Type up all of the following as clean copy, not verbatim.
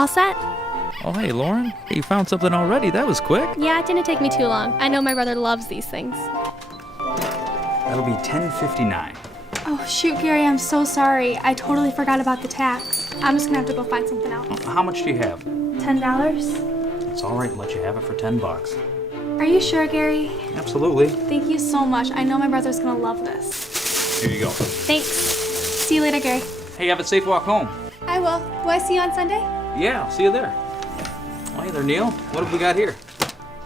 All set? Oh, hey, Lauren. Hey, you found something already. That was quick. Yeah, it didn't take me too long. I know my brother loves these things. That'll be $10.59. Oh, shoot, Gary, I'm so sorry. I totally forgot about the tax. I'm just gonna have to go find something else. How much do you have? $10? It's all right to let you have it for $10. Are you sure, Gary? Absolutely. Thank you so much. I know my brother's gonna love this. Here you go. Thanks. See you later, Gary. Hey, have a safe walk home. I will. Do I see you on Sunday? Yeah, I'll see you there. Oh, hey there, Neil. What have we got here?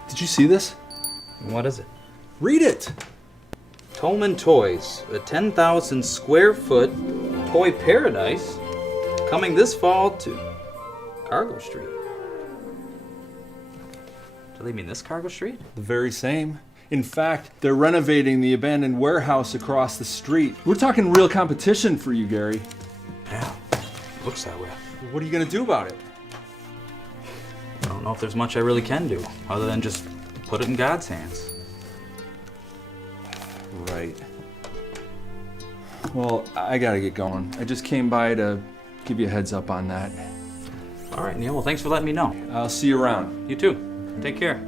Did you see this? What is it? Read it! Tolman Toys, a 10,000 square foot toy paradise coming this fall to Cargo Street. Do they mean this Cargo Street? The very same. In fact, they're renovating the abandoned warehouse across the street. We're talking real competition for you, Gary. Yeah, looks that way. What are you gonna do about it? I don't know if there's much I really can do other than just put it in God's hands. Right. Well, I gotta get going. I just came by to give you a heads up on that. All right, Neil. Well, thanks for letting me know. I'll see you around. You too. Take care.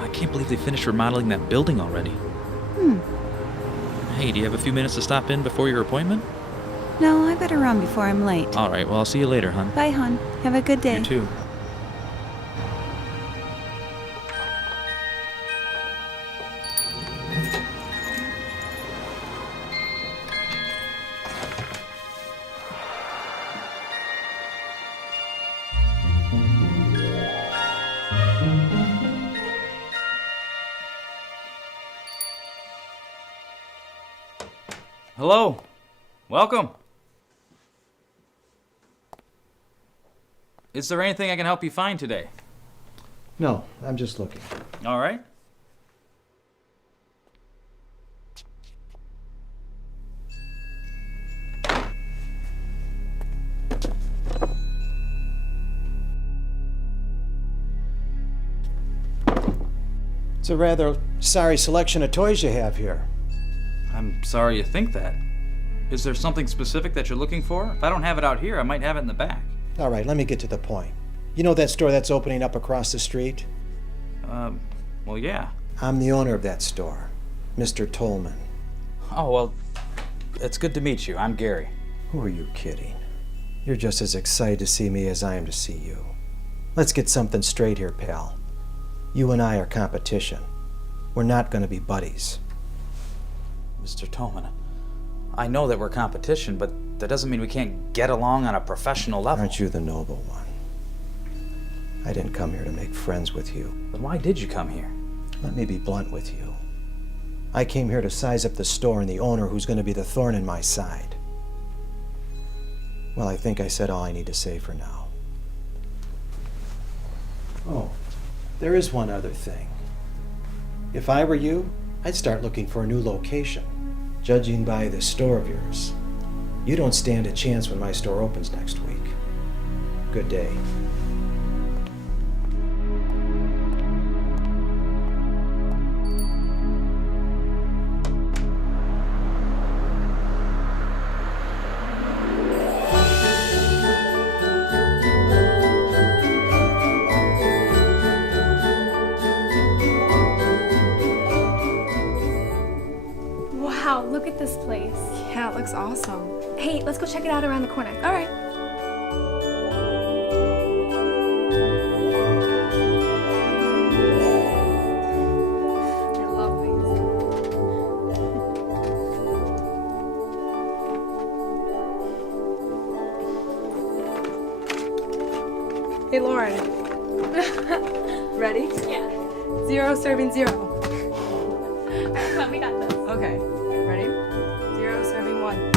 I can't believe they finished remodeling that building already. Hey, do you have a few minutes to stop in before your appointment? No, I better run before I'm late. All right, well, I'll see you later, hon. Bye, hon. Have a good day. You too. Hello. Welcome. Is there anything I can help you find today? No, I'm just looking. All right. It's a rather sorry selection of toys you have here. I'm sorry you think that. Is there something specific that you're looking for? If I don't have it out here, I might have it in the back. All right, let me get to the point. You know that store that's opening up across the street? Well, yeah. I'm the owner of that store, Mr. Tolman. Oh, well, it's good to meet you. I'm Gary. Who are you kidding? You're just as excited to see me as I am to see you. Let's get something straight here, pal. You and I are competition. We're not going to be buddies. Mr. Tolman, I know that we're competition, but that doesn't mean we can't get along on a professional level. Aren't you the noble one? I didn't come here to make friends with you. Then why did you come here? Let me be blunt with you. I came here to size up the store and the owner who's going to be the thorn in my side. Well, I think I said all I need to say for now. Oh, there is one other thing. If I were you, I'd start looking for a new location. Judging by this store of yours, you don't stand a chance when my store opens next week. Good day. Wow, look at this place. Yeah, it looks awesome. Hey, let's go check it out around the corner. All right. I love these. Hey, Lauren. Ready? Yeah. 0 serving 0. Come on, we got this. Okay. Ready? 0 serving 1.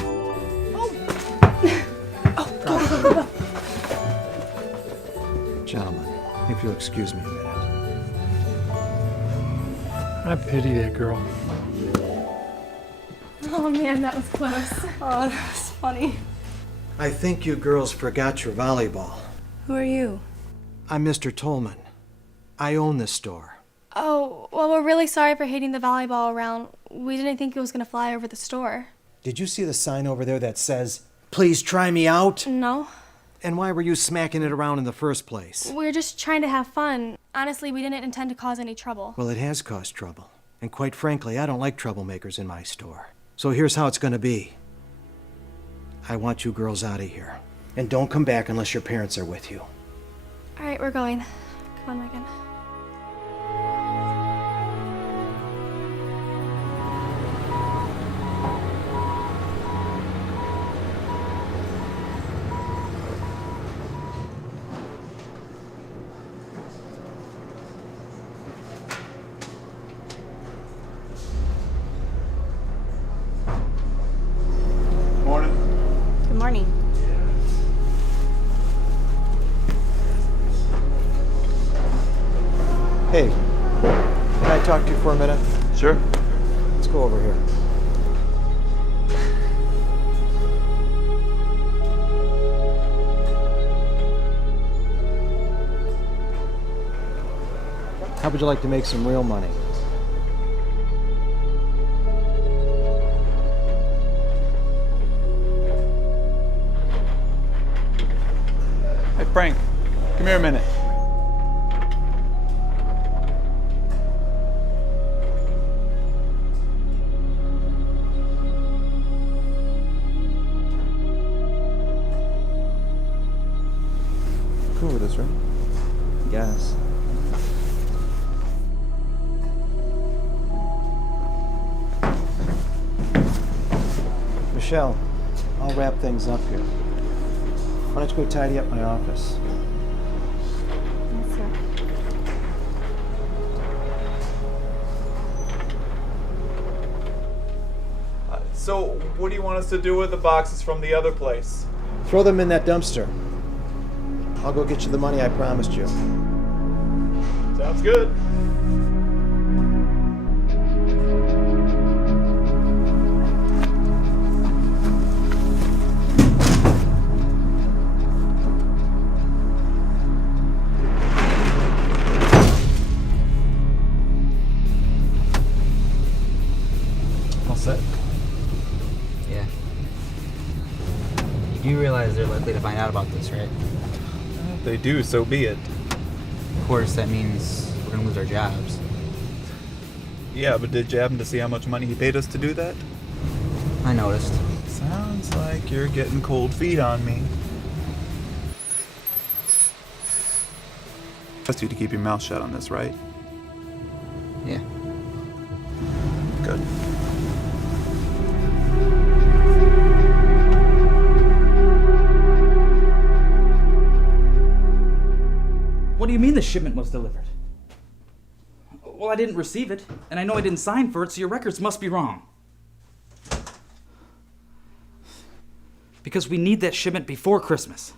Gentlemen, if you'll excuse me a minute. I pity that girl. Oh man, that was close. Oh, that was funny. I think you girls forgot your volleyball. Who are you? I'm Mr. Tolman. I own this store. Oh, well, we're really sorry for hitting the volleyball around. We didn't think it was going to fly over the store. Did you see the sign over there that says, "Please try me out"? No. And why were you smacking it around in the first place? We were just trying to have fun. Honestly, we didn't intend to cause any trouble. Well, it has caused trouble. And quite frankly, I don't like troublemakers in my store. So here's how it's gonna be. I want you girls out of here. And don't come back unless your parents are with you. All right, we're going. Come on, Megan. Good morning. Hey, can I talk to you for a minute? Sure. Let's go over here. How would you like to make some real money? Hey, Frank, come here a minute. Cool with this, right? Yes. Michelle, I'll wrap things up here. Why don't you go tidy up my office? Yes, sir. So, what do you want us to do with the boxes from the other place? Throw them in that dumpster. I'll go get you the money I promised you. Sounds good. All set? Yeah. You do realize they're likely to find out about this, right? If they do, so be it. Of course, that means we're gonna lose our jobs. Yeah, but did you happen to see how much money he paid us to do that? I noticed. Sounds like you're getting cold feet on me. Trust you to keep your mouth shut on this, right? Yeah. Good. What do you mean the shipment was delivered? Well, I didn't receive it, and I know I didn't sign for it, so your records must be wrong. Because we need that shipment before Christmas.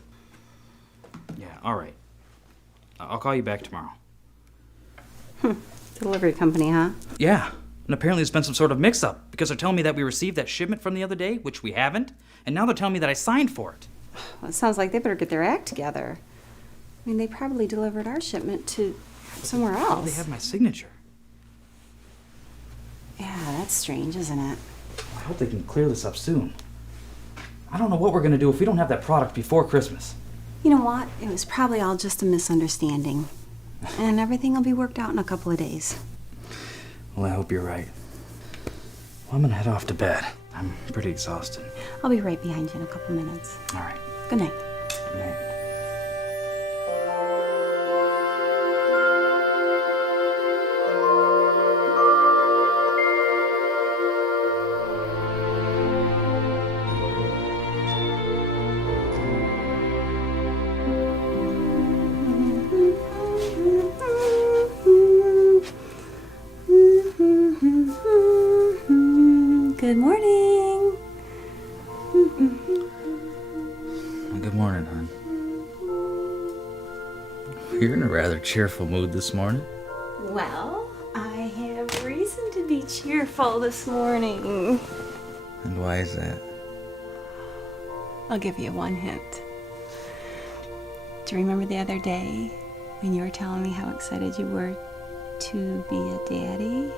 Yeah, all right. I'll call you back tomorrow. Delivery company, huh? Yeah, and apparently there's been some sort of mix-up, because they're telling me that we received that shipment from the other day, which we haven't, and now they're telling me that I signed for it. Well, it sounds like they better get their act together. I mean, they probably delivered our shipment to somewhere Well, else. they have my signature. Yeah, that's strange, isn't it? I hope they can clear this up soon. I don't know what we're going to do if we don't have that product before Christmas. You know what? It was probably all just a misunderstanding. And everything will be worked out in a couple of days. Well, I hope you're right. Well, I'm going to head off to bed. I'm pretty exhausted. I'll be right behind you in a couple minutes. All right. Good night. Good night. Good morning. Good morning, hon. You're in a rather cheerful mood this morning. Well, I have real cheerful this morning. And why is that? I'll give you one hint. Do you remember the other day when you were telling me how excited you were to be a daddy?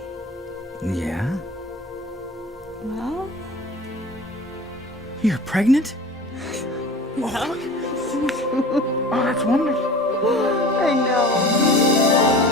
Yeah? Well, You're pregnant? no. Oh, that's wonderful. I know.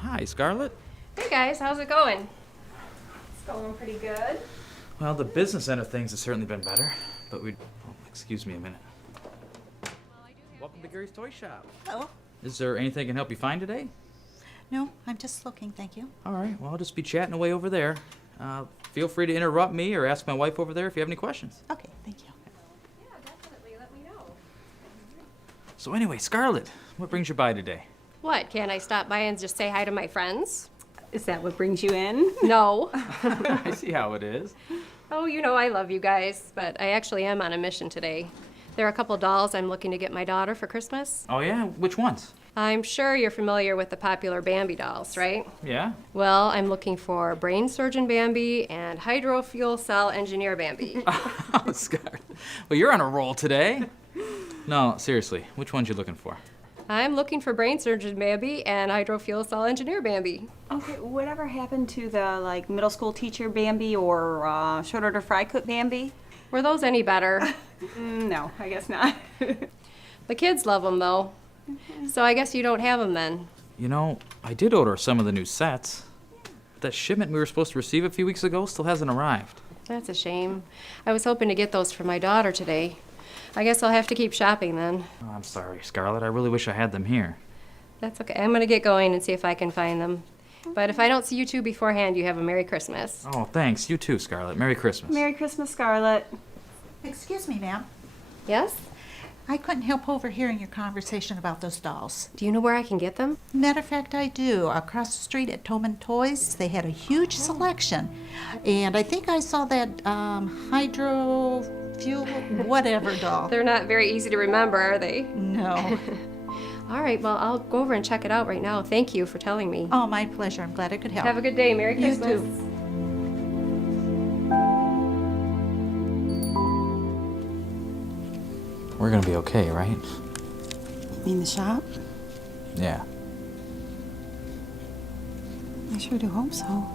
Hi, Scarlett. Hey guys, how's it going? It's going pretty good. Well, the business end of things has certainly been better, but we... Oh, excuse me a minute. Welcome to Gary's Toy Shop. Oh, Is there anything I can help you find today? no, I'm just looking, thank you. All right, well, I'll just be chatting away over there. Feel free to interrupt me or ask my wife over there if you have any questions. Okay, thank you. Yeah, definitely. Let me know. So anyway, Scarlett, what brings you by today? What? Can't I stop by and just say hi to my friends? Is that what brings you in? No. I see how it is. Oh, you know I love you guys, but I actually am on a mission today. There are a couple dolls I'm looking to get my daughter for Christmas. Oh, yeah? Which ones? I'm sure you're familiar with the popular Bambi dolls, right? Yeah? Well, I'm looking for Brain Surgeon Bambi and Hydrofuel Cell Engineer Bambi. Oh, Scarlett. Well, you're on a roll today. No, seriously, which ones you looking for? I'm looking for Brain Surgeon Bambi and Hydrofuel Cell Engineer Bambi. Okay, whatever happened to the middle school teacher Bambi or short order fry cook Bambi? Were those any better? No, I guess not. The kids love them, though. So I guess you don't have them then. You know, I did order some of the new sets. That shipment we were supposed to receive a few weeks ago still hasn't arrived. That's a shame. I was hoping to get those for my daughter today. I guess I'll have to keep shopping then. Oh, I'm sorry, Scarlett. I really wish I had them here. That's okay. I'm gonna get going and see if I can find them. But if I don't see you two beforehand, you have a Merry Christmas. Oh, thanks. You too, Scarlett. Merry Christmas. Merry Christmas, Scarlett. Excuse me, ma'am. Yes? I couldn't help overhearing your conversation about those dolls. Do you know where I can get them? Matter of fact, I do. Across the street at Toman Toys, they had a huge selection. And I think I saw that hydro fuel whatever doll. They're not very easy to remember, are they? No. All right, well, I'll go over and check it out right now. Thank you for telling me. Oh, my pleasure. I'm glad I could help. Have a good day. Merry You Christmas. too. We're gonna be okay, right? You mean the shop? Yeah. I sure do hope so.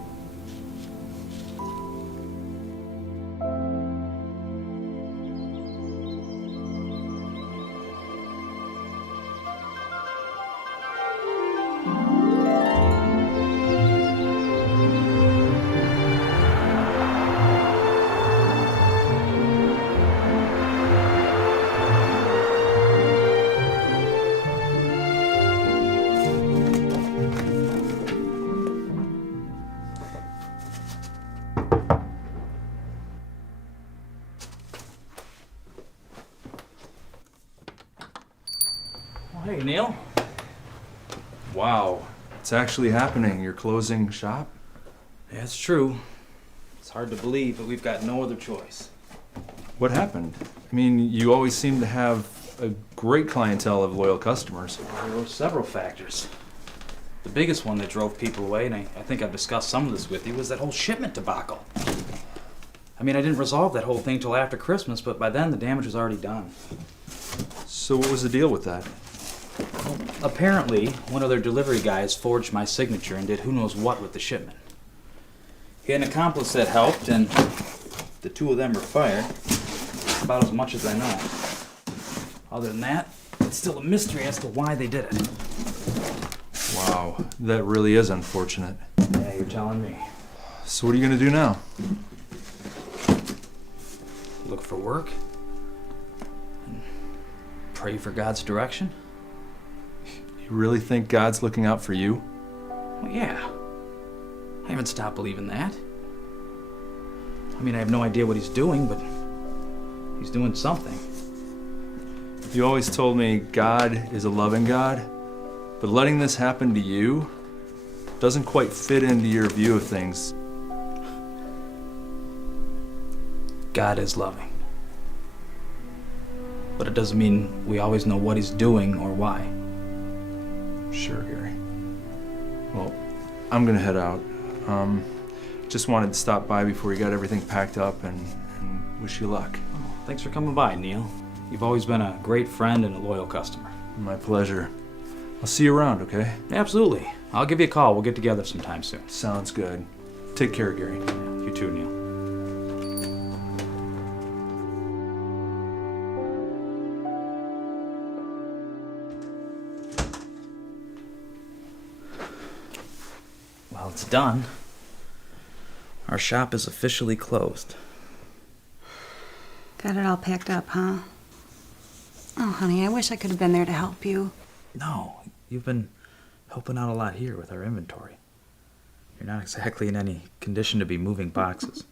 Well, hey, Neil. Wow, it's actually happening. You're closing shop? Yeah, it's true. It's hard to believe, but we've got no other choice. What happened? I mean, you always seem to have a great clientele of loyal customers. There were several factors. The biggest one that drove people away, and I think I've discussed some of this with you, was that whole shipment debacle. I mean, I didn't resolve that whole thing till after Christmas, but by then the damage was already done. So what was the deal with that? Well, apparently, one of their delivery guys forged my signature and did who knows what with the shipment. He had an accomplice that helped, and the two of them were fired. That's about as much as I know. Other than that, it's still a mystery as to why they did it. Wow, that really is unfortunate. Yeah, you're telling me. So what are you gonna do now? Look for work? And pray for God's direction? You really think God's looking out for you? Well, yeah. I haven't stopped believing that. I mean, I have no idea what he's doing, but he's doing something. You always told me God is a loving God, but letting this happen to you doesn't quite fit into your view of things. God is loving. But it doesn't mean we always know what he's doing or why. Sure, Gary. Well, I'm gonna head out. Just wanted to stop by before you got everything packed up and wish you luck. Oh, thanks for coming by, Neil. You've always been a great friend and a loyal customer. My pleasure. I'll see you around, okay? Absolutely. I'll give you a call. We'll get together sometime soon. Sounds good. Take care, Gary. You too, Neil. Well, it's done. Our shop is officially closed. Got it all packed up, huh? Oh, honey, I wish I could have been there to help you. No, you've been helping out a lot here with our inventory. You're not exactly in any condition to be moving boxes.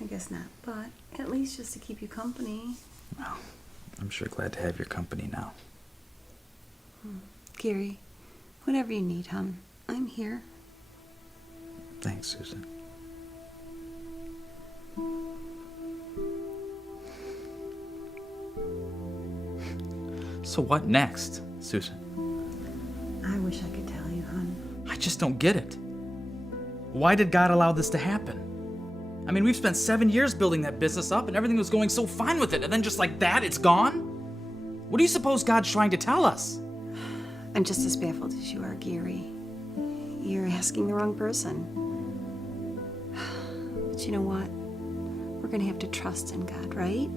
I guess not, but at least just to keep you company. Well, I'm sure glad to have your company now. Gary, whatever you need, hon, I'm here. Thanks, Susan. So what next, Susan? I wish I could tell you, hon. I just don't get it. Why did God allow this to happen? I mean, we've spent 7 years building that business up and everything was going so fine with it, and then just like that, it's gone? What do you suppose God's trying to tell us? I'm just as baffled as you are, Gary. You're asking the wrong person. But you know what? We're gonna have to trust in God, right?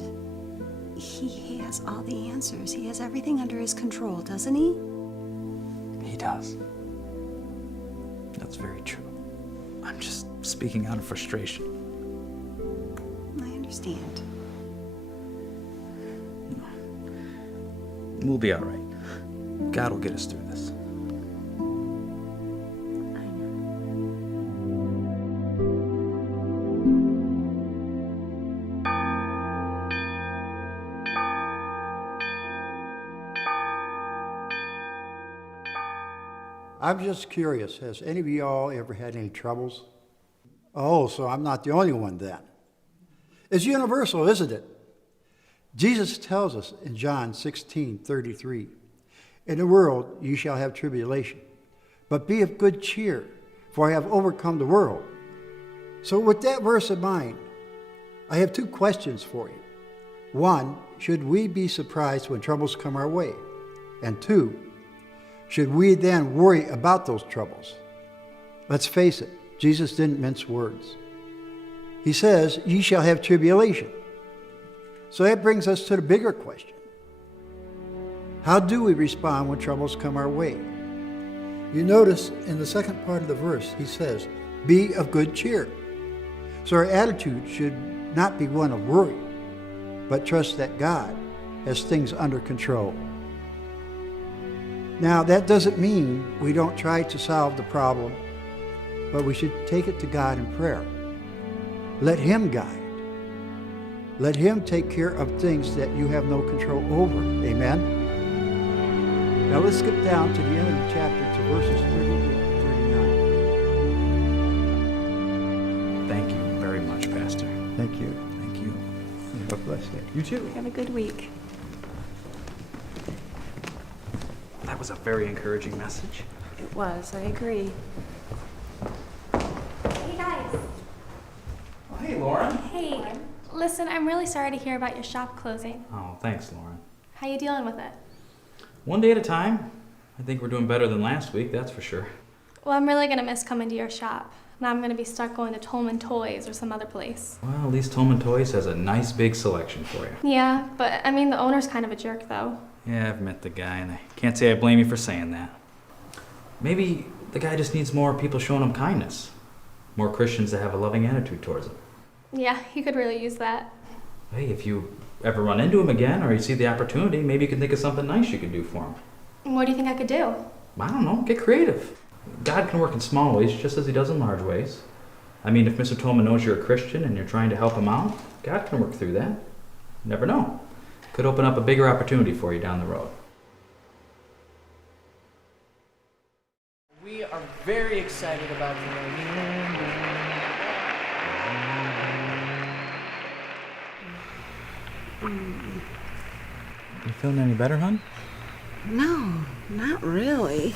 He has all the answers. He has everything under his control, doesn't he? He does. That's very true. I'm just speaking out of frustration. I understand. We'll be all right. God will get us through this. I'm just curious, has any of y'all ever had any troubles? Oh, so I'm not the only one then. It's universal, isn't it? Jesus tells us in John 16:33, "In the world you shall have tribulation, but be of good cheer, for I have overcome the world." So with that verse in mind, I have two questions for you. One, should we be surprised when troubles come our way? And two, should we then worry about those troubles? Let's face it, Jesus didn't mince words. He says, "Ye shall have tribulation." So that brings us to the bigger question. How do we respond when troubles come our way? You notice in the second part of the verse, he says, "Be of good cheer." So our attitude should not be one of worry, but trust that God has things under control. Now, that doesn't mean we don't try to solve the problem, but we should take it to God in prayer. Let Him guide. Let Him take care of things that you have no control over. Amen? Now let's skip down to the end of the chapter to verses 38 and 39. Thank you very much, Pastor. Thank you. Thank you. Have a blessed day. You too. Have a good week. That was a very encouraging message. It was, I agree. Hey guys. Oh, hey, Lauren. Hey. Listen, I'm really sorry to hear about your shop closing. Oh, thanks, Lauren. How you dealing with it? One day at a time. I think we're doing better than last week, that's for sure. Well, I'm really gonna miss coming to your shop. Now I'm gonna be stuck going to Tolman Toys or some other place. Well, at least Tolman Toys has a nice big selection for you. Yeah, but I mean, the owner's kind of a jerk, though. Yeah, I've met the guy, and I can't say I blame you for saying that. Maybe the guy just needs more people showing him kindness. More Christians that have a loving attitude towards him. Yeah, he could really use that. Hey, if you ever run into him again, or you see the opportunity, maybe you can think of something nice you could do for him. What do you think I could do? I don't know, get creative. God can work in small ways just as he does in large ways. I mean, if Mr. Tolman knows you're a Christian and you're trying to help him out, God can work through that. You never know. Could open up a bigger opportunity for you down the road. We are very excited about tonight. You feeling any better, hon? No, not really.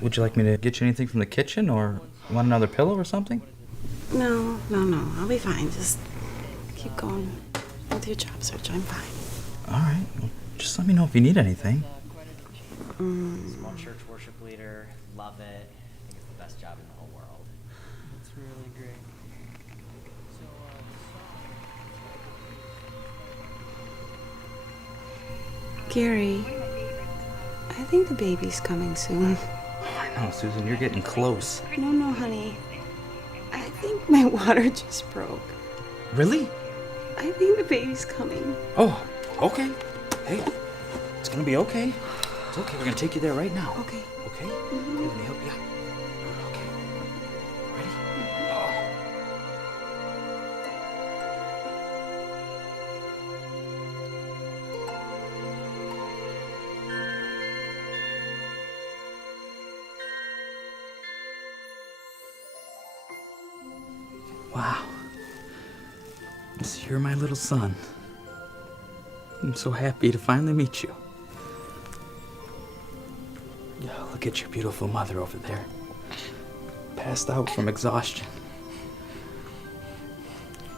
Would you like me to get you anything from the kitchen, or want another pillow or something? No. I'll be fine. Just keep going with your job search. I'm fine. All right. Well, just let me know if you need anything. Small church worship leader. Love it. I think it's the best job in the whole world. It's really great. Gary, I think the baby's coming soon. I know, Susan, you're getting close. No, honey. I think my water just broke. Really? I think the baby's coming. Oh, okay. Hey, it's gonna be okay. It's okay. We're gonna take you there right now. Okay. Okay? Let me help you out. Okay. Ready? Oh. Wow. So you're my little son. I'm so happy to finally meet you. Yeah, look at your beautiful mother over there. Passed out from exhaustion.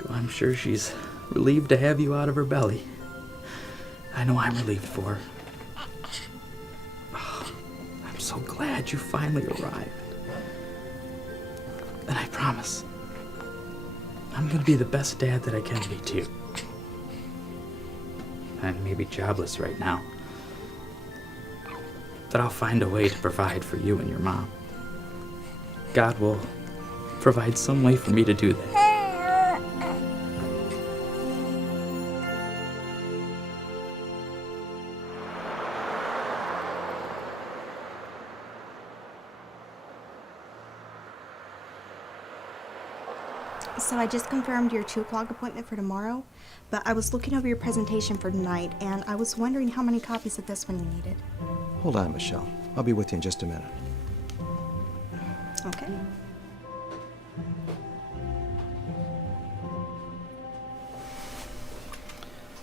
I'm sure she's relieved to have you out of her belly. I know I'm relieved for her. Oh, I'm so glad you finally arrived. And I promise, I'm gonna be the best dad that I can be to you. I may be jobless right now, but I'll find a way to provide for you and your mom. God will provide some way for me to do that. So I just confirmed your 2 o'clock appointment for tomorrow, but I was looking over your presentation for tonight, and I was wondering how many copies of this one you needed. Hold on, Michelle. I'll be with you in just a minute. Okay.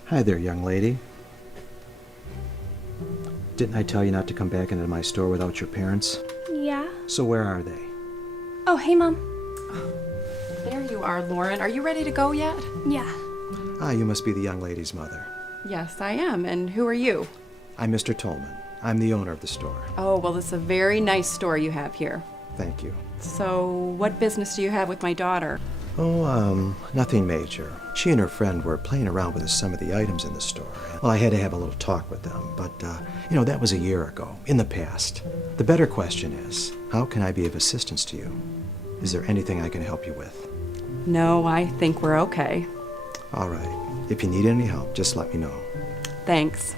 Hi there, young lady. Didn't I tell you not to come back into my store without your parents? Yeah. So where are they? Oh, hey, Mom. There you are, Lauren. Are you ready to go yet? Yeah. Ah, you must be the young lady's mother. Yes, I am. And who are you? I'm Mr. Tolman. I'm the owner of the store. Oh, well, it's a very nice store you have here. Thank you. So, what business do you have with my daughter? Oh, nothing major. She and her friend were playing around with some of the items in the store. Well, I had to have a little talk with them, but, that was a year ago, in the past. The better question is, how can I be of assistance to you? Is there anything I can help you with? No, I think we're okay. All right. If you need any help, just let me know. Thanks.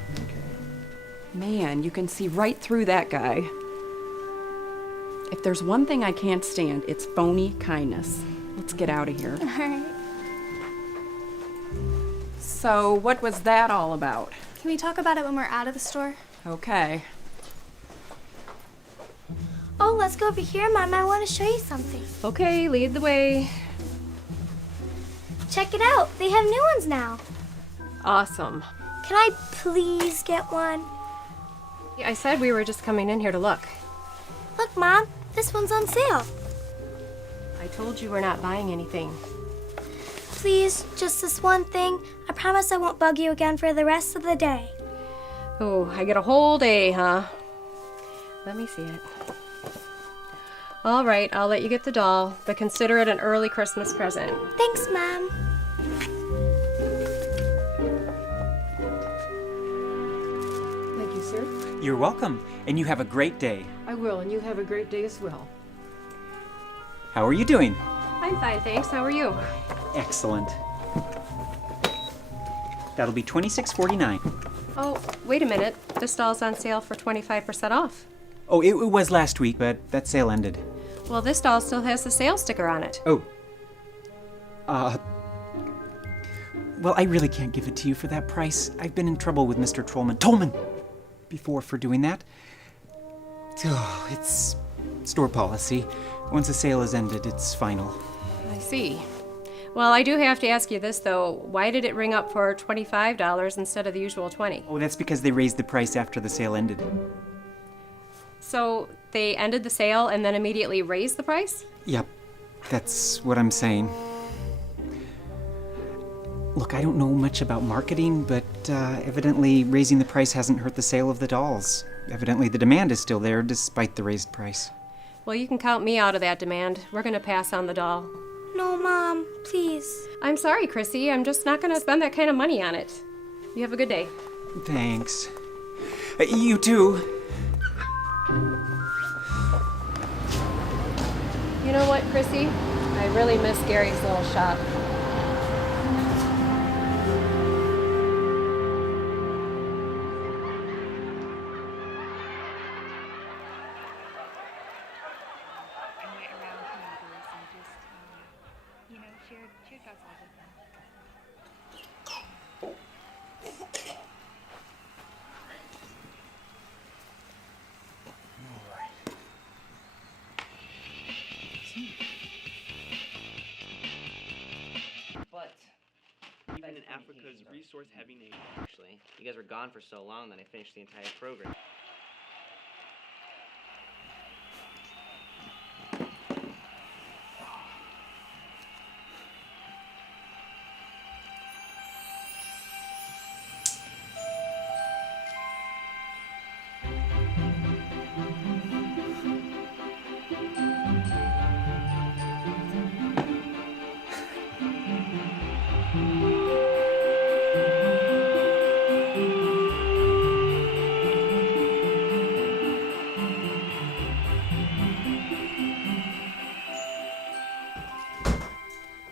Man, you can see right through that guy. If there's one thing I can't stand, it's phony kindness. Let's get out of here. All right. So, what was that all about? Can we talk about it when we're out of the store? Okay. Oh, let's go over here, Mom. I want to show you something. Okay, lead the way. Check it out. They have new ones now. Awesome. Can I please get one? I said we were just coming in here to look. Look, Mom. This one's on sale. I told you we're not buying anything. Please, just this one thing. I promise I won't bug you again for the rest of the day. Oh, I get a whole day, huh? Let me see it. All right, I'll let you get the doll, but consider it an early Christmas present. Thanks, Mom. Thank you, sir. You're welcome, and you have a great day. I will, and you have a great day as well. How are you doing? I'm fine, thanks. How are you? Excellent. That'll be $26.49. Oh, wait a minute. This doll's on sale for 25% off. Oh, it was last week, but that sale ended. Well, this doll still has the sale sticker on it. Oh. Well, I really can't give it to you for that price. I've been in trouble with Mr. Tolman before for doing that. Oh, it's store policy. Once a sale is ended, it's final. I see. Well, I do have to ask you this, though. Why did it ring up for $25 instead of the usual $20? Oh, that's because they raised the price after the sale ended. So they ended the sale and then immediately raised the price? Yep, that's what I'm saying. Look, I don't know much about marketing, but evidently raising the price hasn't hurt the sale of the dolls. Evidently the demand is still there despite the raised price. Well, you can count me out of that demand. We're going to pass on the doll. No, Mom, please. I'm sorry, Chrissy. I'm just not going to spend that kind of money on it. You have a good day. Thanks. You too. You know what, Chrissy? I really miss Gary's little shop. But even in Africa's resource-heavy nation, actually, you guys were gone for so long that I finished the entire program.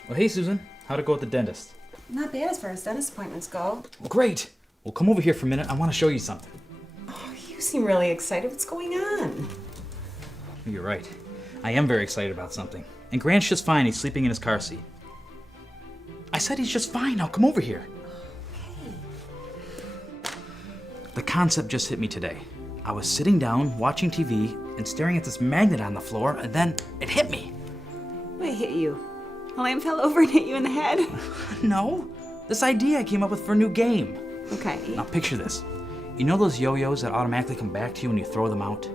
Well, hey, Susan. How'd it go at the dentist? Not bad as far as dentist appointments go. Well, great. Well, come over here for a minute. I want to show you something. Oh, you seem really excited. What's going on? You're right. I am very excited about something. And Grant's just fine. He's sleeping in his car seat. I said he's just fine. Now come over here. The concept just hit me today. I was sitting down, watching TV, and staring at this magnet on the floor, and then it hit me. What hit you? A lamb fell over and hit you in the head? No. This idea I came up with for a new game. Okay. Now picture this. You know those yo-yos that automatically come back to you when you throw them out?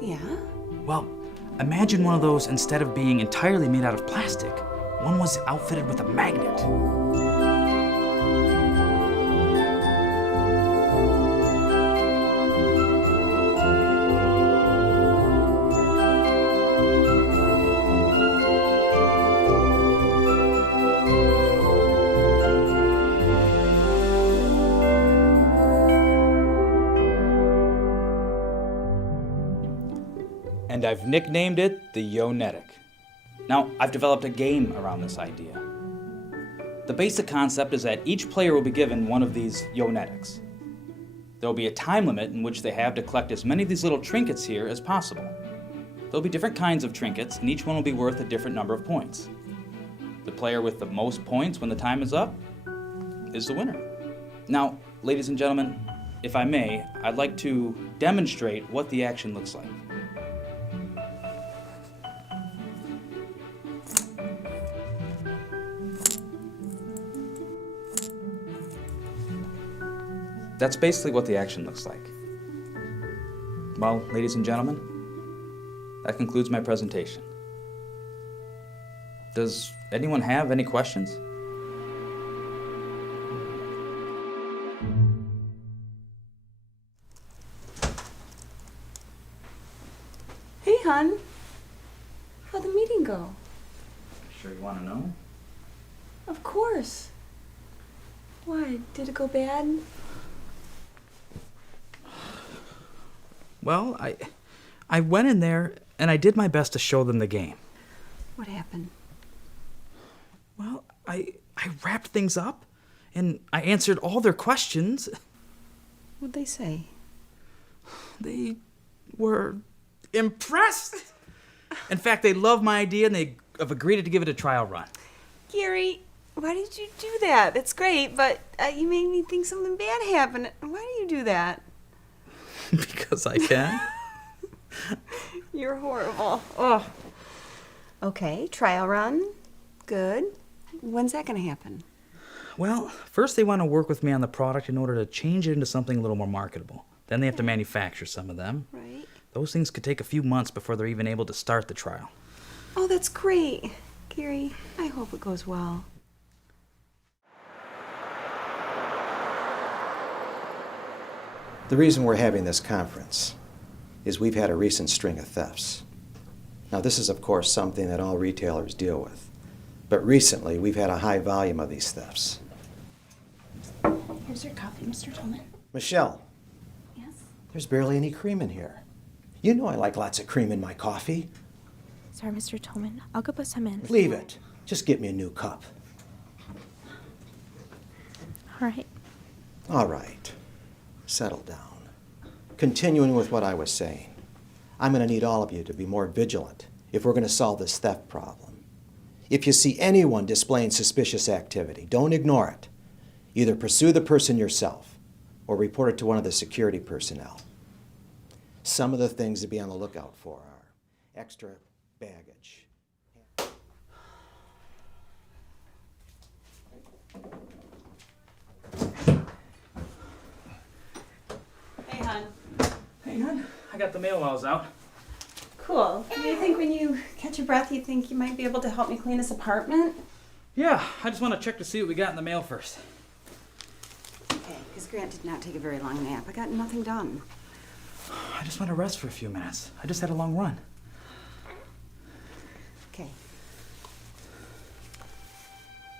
Yeah? Well, imagine one of those instead of being entirely made out of plastic. One was outfitted with a magnet. And I've nicknamed it the Yo-Netic. Now, I've developed a game around this idea. The basic concept is that each player will be given one of these Yo-Netics. There will be a time limit in which they have to collect as many of these little trinkets here as possible. There'll be different kinds of trinkets, and each one will be worth a different number of points. The player with the most points when the time is up is the winner. Now, ladies and gentlemen, if I may, I'd like to demonstrate what the action looks like. That's basically what the action looks like. Well, ladies and gentlemen, that concludes my presentation. Does anyone have any questions? Hey, hon. How'd the meeting go? Sure you want to know? Of course. Why? Did it go bad? Well, I went in there and I did my best to show them the game. What happened? Well, I wrapped things up and I answered all their questions. What'd they say? They were impressed. In fact, they love my idea and they have agreed to give it a trial run. Gary, why did you do that? That's great, but you made me think something bad happened. Why do you do that? Because I can. You're horrible. Oh. Okay, trial run. Good. When's that going to happen? Well, first they want to work with me on the product in order to change it into something a little more marketable. Then they have to manufacture some of them. Right. Those things could take a few months before they're even able to start the trial. Oh, that's great. Gary, I hope it goes well. The reason we're having this conference is we've had a recent string of thefts. Now, this is, of course, something that all retailers deal with. But recently, we've had a high volume of these thefts. Here's your coffee, Mr. Tolman. Michelle. Yes? There's barely any cream in here. You know I like lots of cream in my coffee. Sorry, Mr. Tolman. I'll go put some in. Leave it. Just get me a new cup. All right. All right. Settle down. Continuing with what I was saying, I'm going to need all of you to be more vigilant if we're going to solve this theft problem. If you see anyone displaying suspicious activity, don't ignore it. Either pursue the person yourself or report it to one of the security personnel. Some of the things to be on the lookout for are extra baggage. Hey, hon. Hey, hon. I got the mail while I was out. Cool. Do you think when you catch your breath, you think you might be able to help me clean this apartment? Yeah, I just want to check to see what we got in the mail first. Okay, because Grant did not take a very long nap. I got nothing done. I just want to rest for a few minutes. I just had a long run. Okay.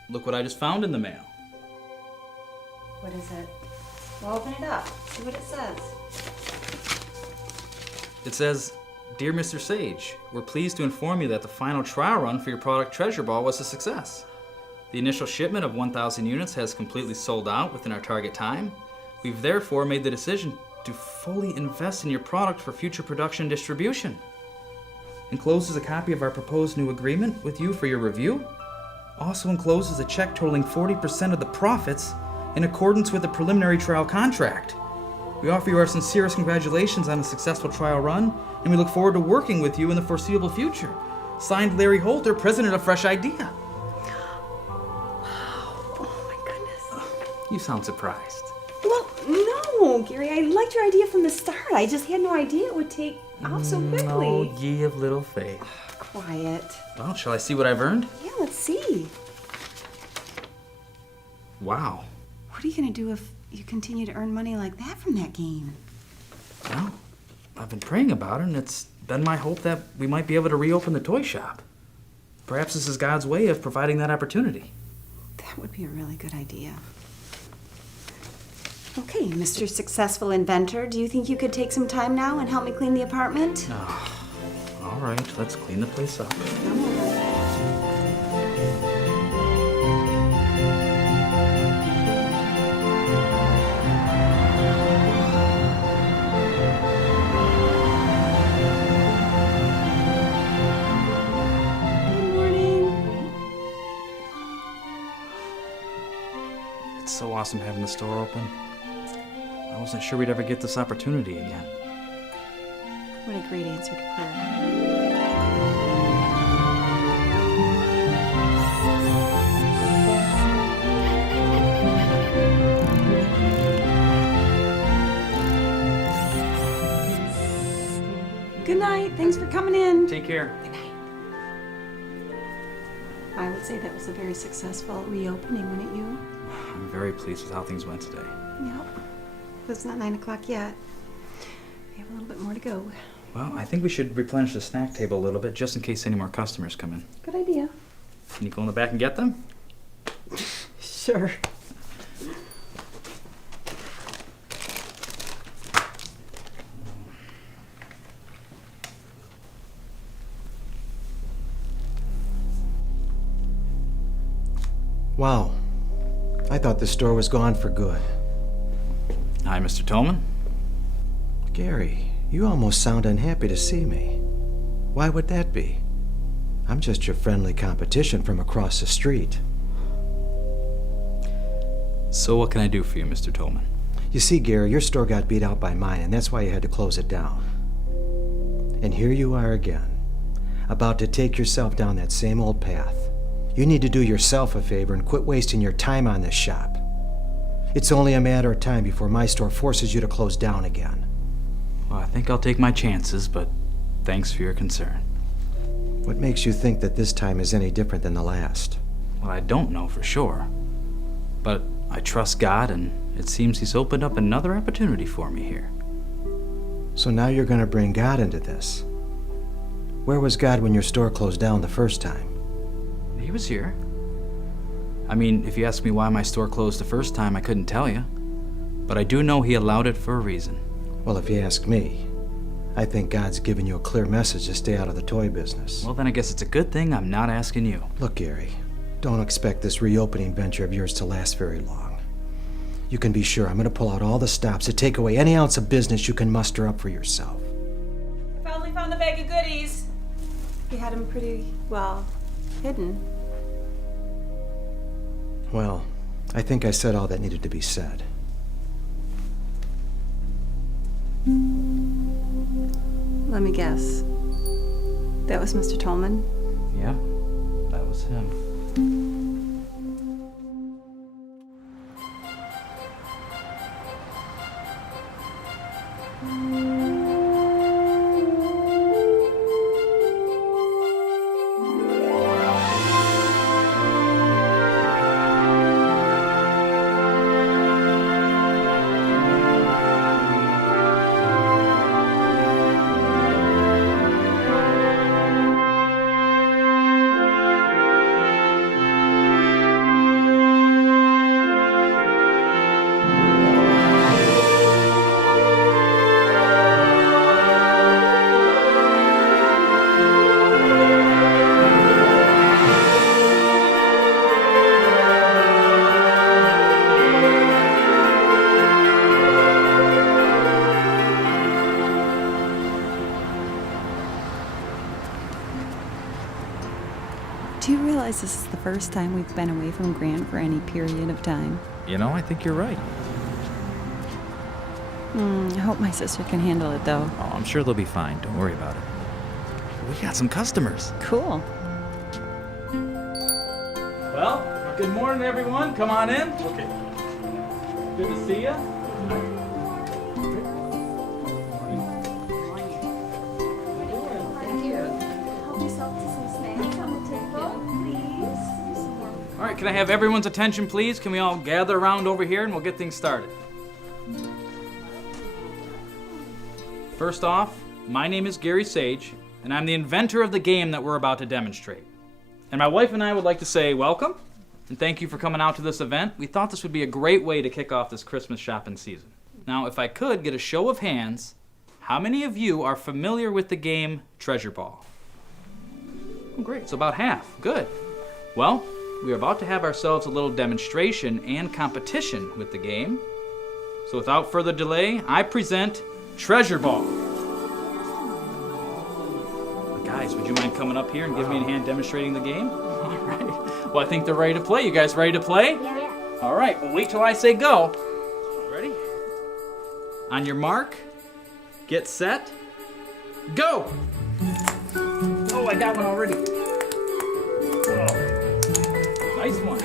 Look what I just found in the mail. What is it? Well, open it up. See what it says. It says, Dear Mr. Sage, we're pleased to inform you that the final trial run for your product Treasure Ball was a success. The initial shipment of 1,000 units has completely sold out within our target time. We've therefore made the decision to fully invest in your product for future production and distribution. Enclosed is a copy of our proposed new agreement with you for your review. Also enclosed is a check totaling 40% of the profits in accordance with the preliminary trial contract. We offer you our sincerest congratulations on a successful trial run, and we look forward to working with you in the foreseeable future. Signed, Larry Holter, president of Fresh Idea. Oh my goodness. You sound surprised. Well, no, Gary. I liked your idea from the start. I just had no idea it would take off so quickly. Oh, ye of little faith. Quiet. Well, shall I see what I've earned? Yeah, let's see. Wow. What are you going to do if you continue to earn money like that from that game? Well, I've been praying about it, and it's been my hope that we might be able to reopen the toy shop. Perhaps this is God's way of providing that opportunity. That would be a really good idea. Okay, Mr. Successful Inventor, do you think you could take some time now and help me clean the apartment? Oh, all right, let's clean the place up. It's so awesome having the store open. I wasn't sure we'd ever get this opportunity again. What a great answer to prayer. Good night. Thanks for coming in. Take care. I would say that was a very successful reopening, wouldn't you? I'm very pleased with how things went today. Yep. But it's not 9 o'clock yet. We have a little bit more to go. Well, I think we should replenish the snack table a little bit just in case any more customers come in. Good idea. Can you go in the back and get them? Sure. Wow. I thought the store was gone for good. Hi, Mr. Tolman. Gary, you almost sound unhappy to see me. Why would that be? I'm just your friendly competition from across the street. So what can I do for you, Mr. Tolman? You see, Gary, your store got beat out by mine, and that's why you had to close it down. And here you are again, about to take yourself down that same old path. You need to do yourself a favor and quit wasting your time on this shop. It's only a matter of time before my store forces you to close down again. Well, I think I'll take my chances, but thanks for your concern. What makes you think that this time is any different than the last? Well, I don't know for sure. But I trust God, and it seems He's opened up another opportunity for me here. So now you're going to bring God into this. Where was God when your store closed down the first time? He was here. I mean, if you ask me why my store closed the first time, I couldn't tell you. But I do know He allowed it for a reason. Well, if you ask me, I think God's given you a clear message to stay out of the toy business. Well, then I guess it's a good thing I'm not asking you. Look, Gary, don't expect this reopening venture of yours to last very long. You can be sure I'm going to pull out all the stops to take away any ounce of business you can muster up for yourself. I finally found the bag of goodies. You had them pretty well hidden. Well, I think I said all that needed to be said. Let me guess. That was Mr. Tolman? Yeah, that was him. Do you realize this is the first time we've been away from Grant for any period of time? You know, I think you're right. I hope my sister can handle it, though. Oh, I'm sure they'll be fine. Don't worry about it. We got some customers. Cool. Well, good morning, everyone. Come on in. Okay. Good to see you. All right, can I have everyone's attention, please? Can we all gather around over here and we'll get things started? First off, my name is Gary Sage, and I'm the inventor of the game that we're about to demonstrate. And my wife and I would like to say welcome, and thank you for coming out to this event. We thought this would be a great way to kick off this Christmas shopping season. Now, if I could get a show of hands, how many of you are familiar with the game Treasure Ball? Oh, great, so about half. Good. Well, we are about to have ourselves a little demonstration and competition with the game. So without further delay, I present Treasure Ball. Guys, would you mind coming up here and giving me a hand demonstrating the game? All right. Well, I think they're ready to play. You guys ready to play? Yeah. All right. Well, wait till I say go. Ready? On your mark, get set, go. Oh, I got one already. Oh, nice one.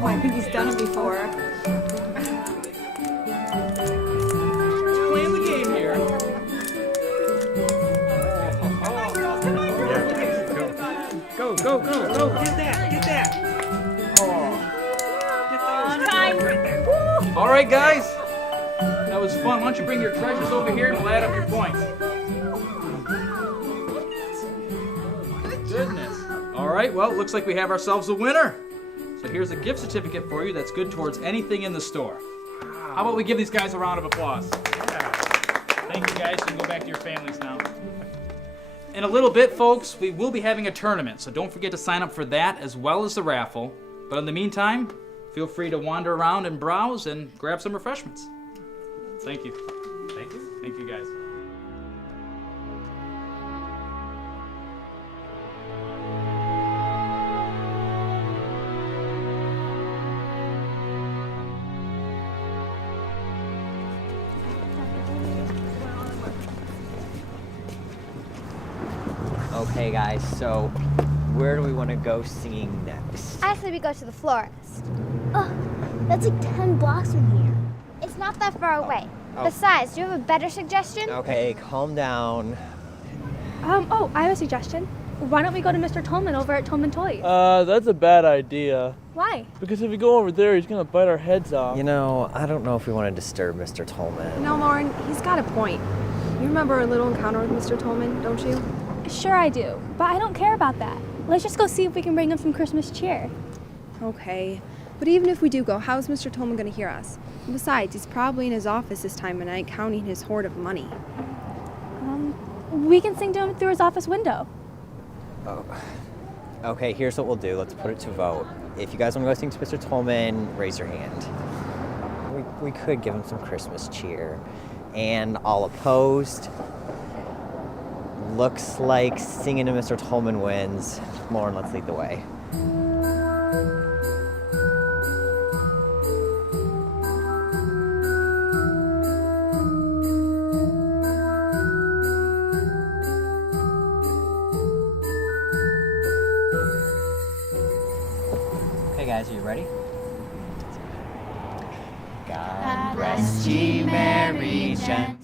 Oh, I think he's done it before. Playing the game here. Go, go, go, go. Get that, get that. Oh. Get those. Time. All right, guys. That was fun. Why don't you bring your treasures over here and we'll add up your points. Goodness. All right, well, it looks like we have ourselves a winner. So here's a gift certificate for you that's good towards anything in the store. How about we give these guys a round of applause? Yeah. Thank you, guys. You can go back to your families now. In a little bit, folks, we will be having a tournament, so don't forget to sign up for that as well as the raffle. But in the meantime, feel free to wander around and browse and grab some refreshments. Thank you. Thank you. Thank you, guys. Okay, guys, so where do we want to go singing next? I say we go to the florist. Oh, that's like 10 blocks from here. It's not that far away. Oh. Besides, do you have a better suggestion? Okay, calm down. Oh, I have a suggestion. Why don't we go to Mr. Tolman over at Tolman Toys? That's a bad idea. Why? Because if we go over there, he's gonna bite our heads off. You know, I don't know if we want to disturb Mr. Tolman. No, Lauren, he's got a point. You remember our little encounter with Mr. Tolman, don't you? Sure I do, but I don't care about that. Let's just go see if we can bring him some Christmas cheer. Okay, but even if we do go, how's Mr. Tolman going to hear us? And besides, he's probably in his office this time of night counting his hoard of money. We can sing to him through his office window. Oh. Okay, here's what we'll do. Let's put it to vote. If you guys want to go sing to Mr. Tolman, raise your hand. We could give him some Christmas cheer. And all opposed? Looks like singing to Mr. Tolman wins. Lauren, let's lead the way. Okay, guys, are you ready? God rest ye merry gentlemen.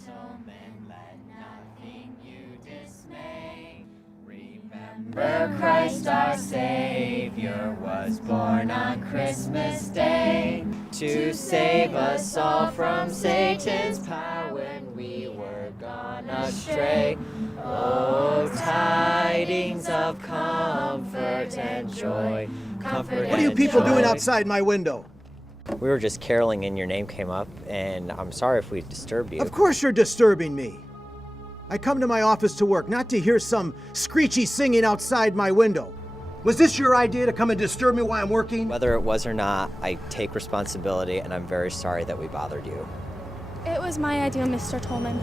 Remember Christ our Savior was born on Christmas Day to save us all from Satan's power when we were gone astray. Oh, tidings of comfort and joy, comfort What are you people doing outside my window? We were just caroling and your name came up, and I'm sorry if we disturbed you. Of course you're disturbing me. I come to my office to work, not to hear some screechy singing outside my window. Was this your idea to come and disturb me while I'm working? Whether it was or not, I take responsibility, and I'm very sorry that we bothered you. It was my idea, Mr. Tolman.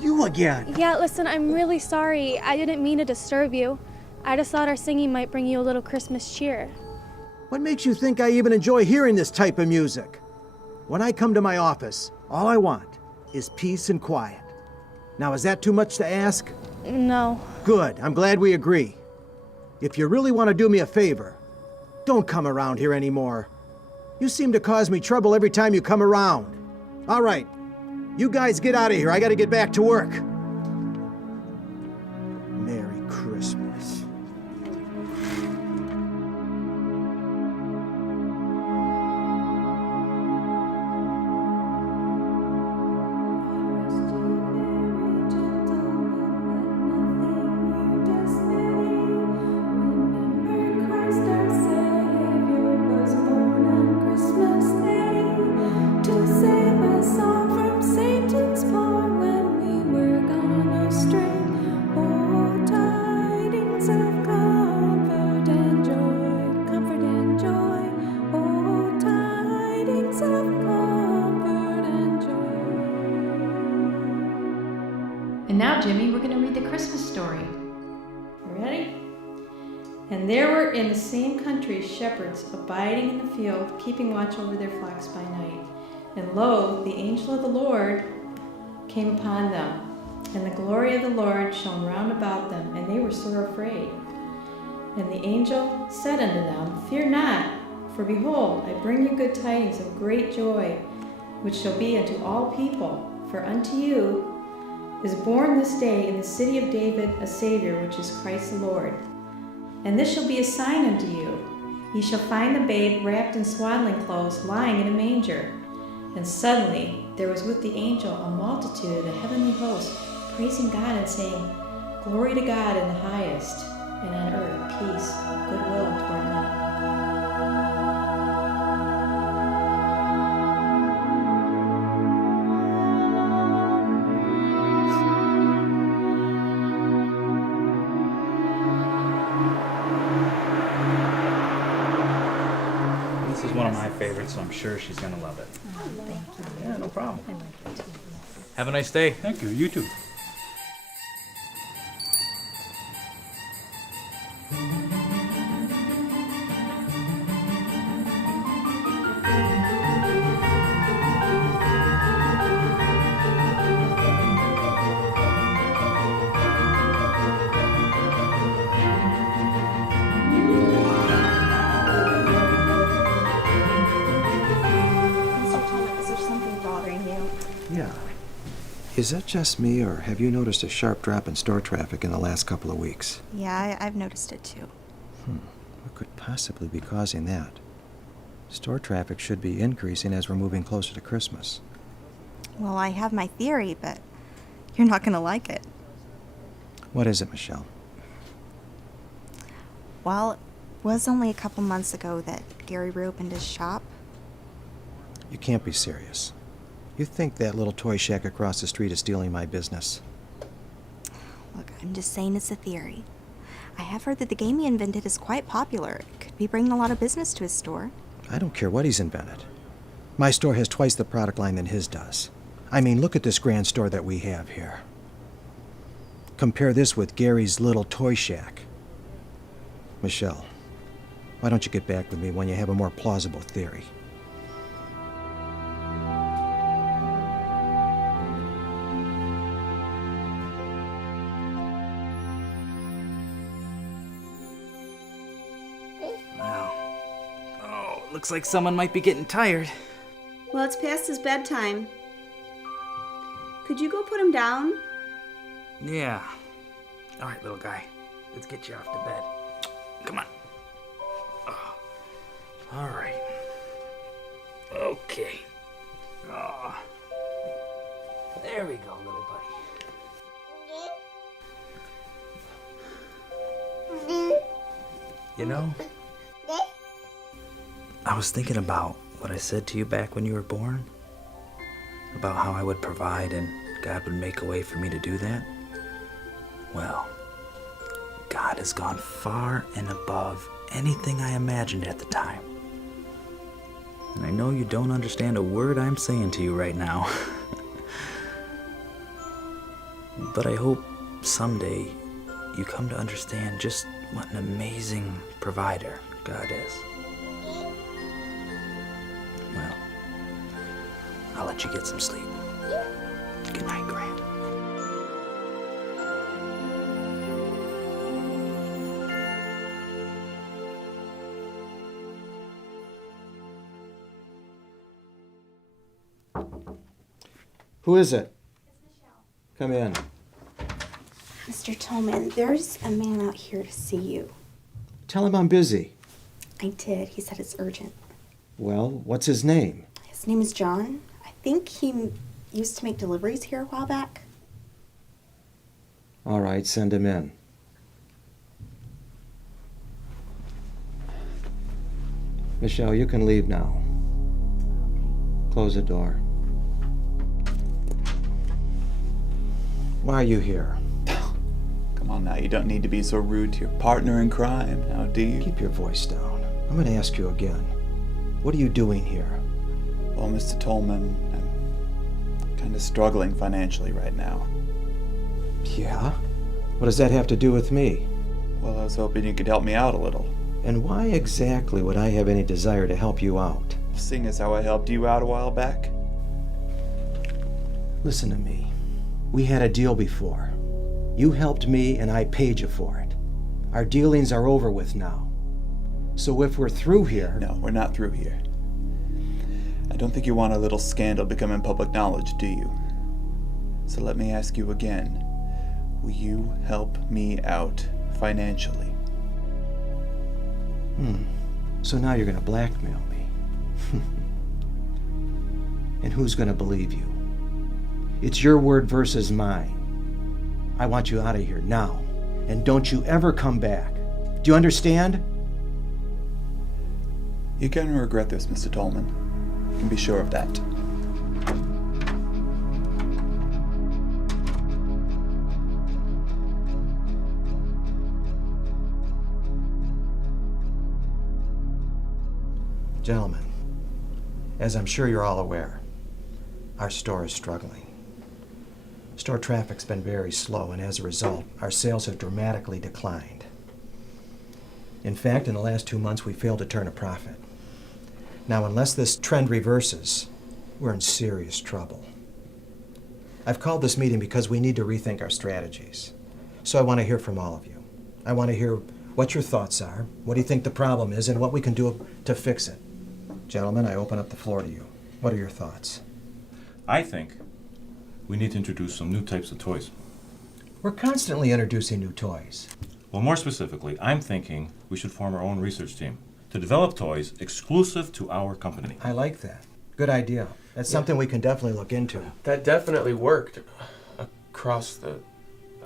You again? Yeah, listen, I'm really sorry. I didn't mean to disturb you. I just thought our singing might bring you a little Christmas cheer. What makes you think I even enjoy hearing this type of music? When I come to my office, all I want is peace and quiet. Now, is that too much to ask? No. Good. I'm glad we agree. If you really want to do me a favor, don't come around here anymore. You seem to cause me trouble every time you come around. All right. You guys get out of here. I got to get back to work. Merry Christmas. And now, Jimmy, we're going to read the Christmas story. Ready? And there were in the same country shepherds abiding in the field, keeping watch over their flocks by night. And lo, the angel of the Lord came upon them, and the glory of the Lord shone round about them, and they were sore afraid. And the angel said unto them, Fear not, for behold, I bring you good tidings of great joy, which shall be unto all people. For unto you is born this day in the city of David a Savior, which is Christ the Lord. And this shall be a sign unto you. Ye shall find the babe wrapped in swaddling clothes, lying in a manger. And suddenly there was with the angel a multitude of the heavenly host, praising God and saying, Glory to God in the highest, and on earth peace, goodwill toward men. This is one of my favorites, so I'm sure she's gonna love it. Oh, thank you. Yeah, no problem. I like it too. Have a nice day. Thank you. You too. Mr. Tolman, is there something bothering you? Yeah. Is that just me, or have you noticed a sharp drop in store traffic in the last couple of weeks? Yeah, I've noticed it too. What could possibly be causing that? Store traffic should be increasing as we're moving closer to Christmas. Well, I have my theory, but you're not going to like it. What is it, Michelle? Well, it was only a couple months ago that Gary reopened his shop. You can't be serious. You think that little toy shack across the street is stealing my business? Look, I'm just saying it's a theory. I have heard that the game he invented is quite popular. It could be bringing a lot of business to his store. I don't care what he's invented. My store has twice the product line than his does. I mean, look at this grand store that we have here. Compare this with Gary's little toy shack. Michelle, why don't you get back with me when you have a more plausible theory? Wow. Oh, looks like someone might be getting tired. Well, it's past his bedtime. Could you go put him down? Yeah. All right, little guy. Let's get you off to bed. Come on. Oh. All right. Okay. Oh. There we go, little buddy. You know, I was thinking about what I said to you back when you were born. About how I would provide and God would make a way for me to do that. Well, God has gone far and above anything I imagined at the time. And I know you don't understand a word I'm saying to you right now. But I hope someday you come to understand just what an amazing provider God is. Well, I'll let you get some sleep. Good night, Grant. Who is it? Come in. Mr. Tolman, there's a man out here to see you. Tell him I'm busy. I did. He said it's urgent. Well, what's his name? His name is John. I think he used to make deliveries here a while back. All right, send him in. Michelle, you can leave now. Close the door. Why are you here? Come on now, you don't need to be so rude to your partner in crime, now do you? Keep your voice down. I'm going to ask you again. What are you doing here? Well, Mr. Tolman, I'm kind of struggling financially right now. Yeah? What does that have to do with me? Well, I was hoping you could help me out a little. And why exactly would I have any desire to help you out? Seeing as how I helped you out a while back. Listen to me. We had a deal before. You helped me and I paid you for it. Our dealings are over with now. So if we're through here... No, we're not through here. I don't think you want a little scandal becoming public knowledge, do you? So let me ask you again. Will you help me out financially? So now you're going to blackmail me. And who's going to believe you? It's your word versus mine. I want you out of here now. And don't you ever come back. Do you understand? You're gonna regret this, Mr. Tolman. You can be sure of that. Gentlemen, as I'm sure you're all aware, our store is struggling. Store traffic's been very slow, and as a result, our sales have dramatically declined. In fact, in the last 2 months, we failed to turn a profit. Now, unless this trend reverses, we're in serious trouble. I've called this meeting because we need to rethink our strategies. So I want to hear from all of you. I want to hear what your thoughts are, what do you think the problem is, and what we can do to fix it. Gentlemen, I open up the floor to you. What are your thoughts? I think we need to introduce some new types of toys. We're constantly introducing new toys. Well, more specifically, I'm thinking we should form our own research team to develop toys exclusive to our company. I like that. Good idea. That's something we can definitely look into. That definitely worked across the...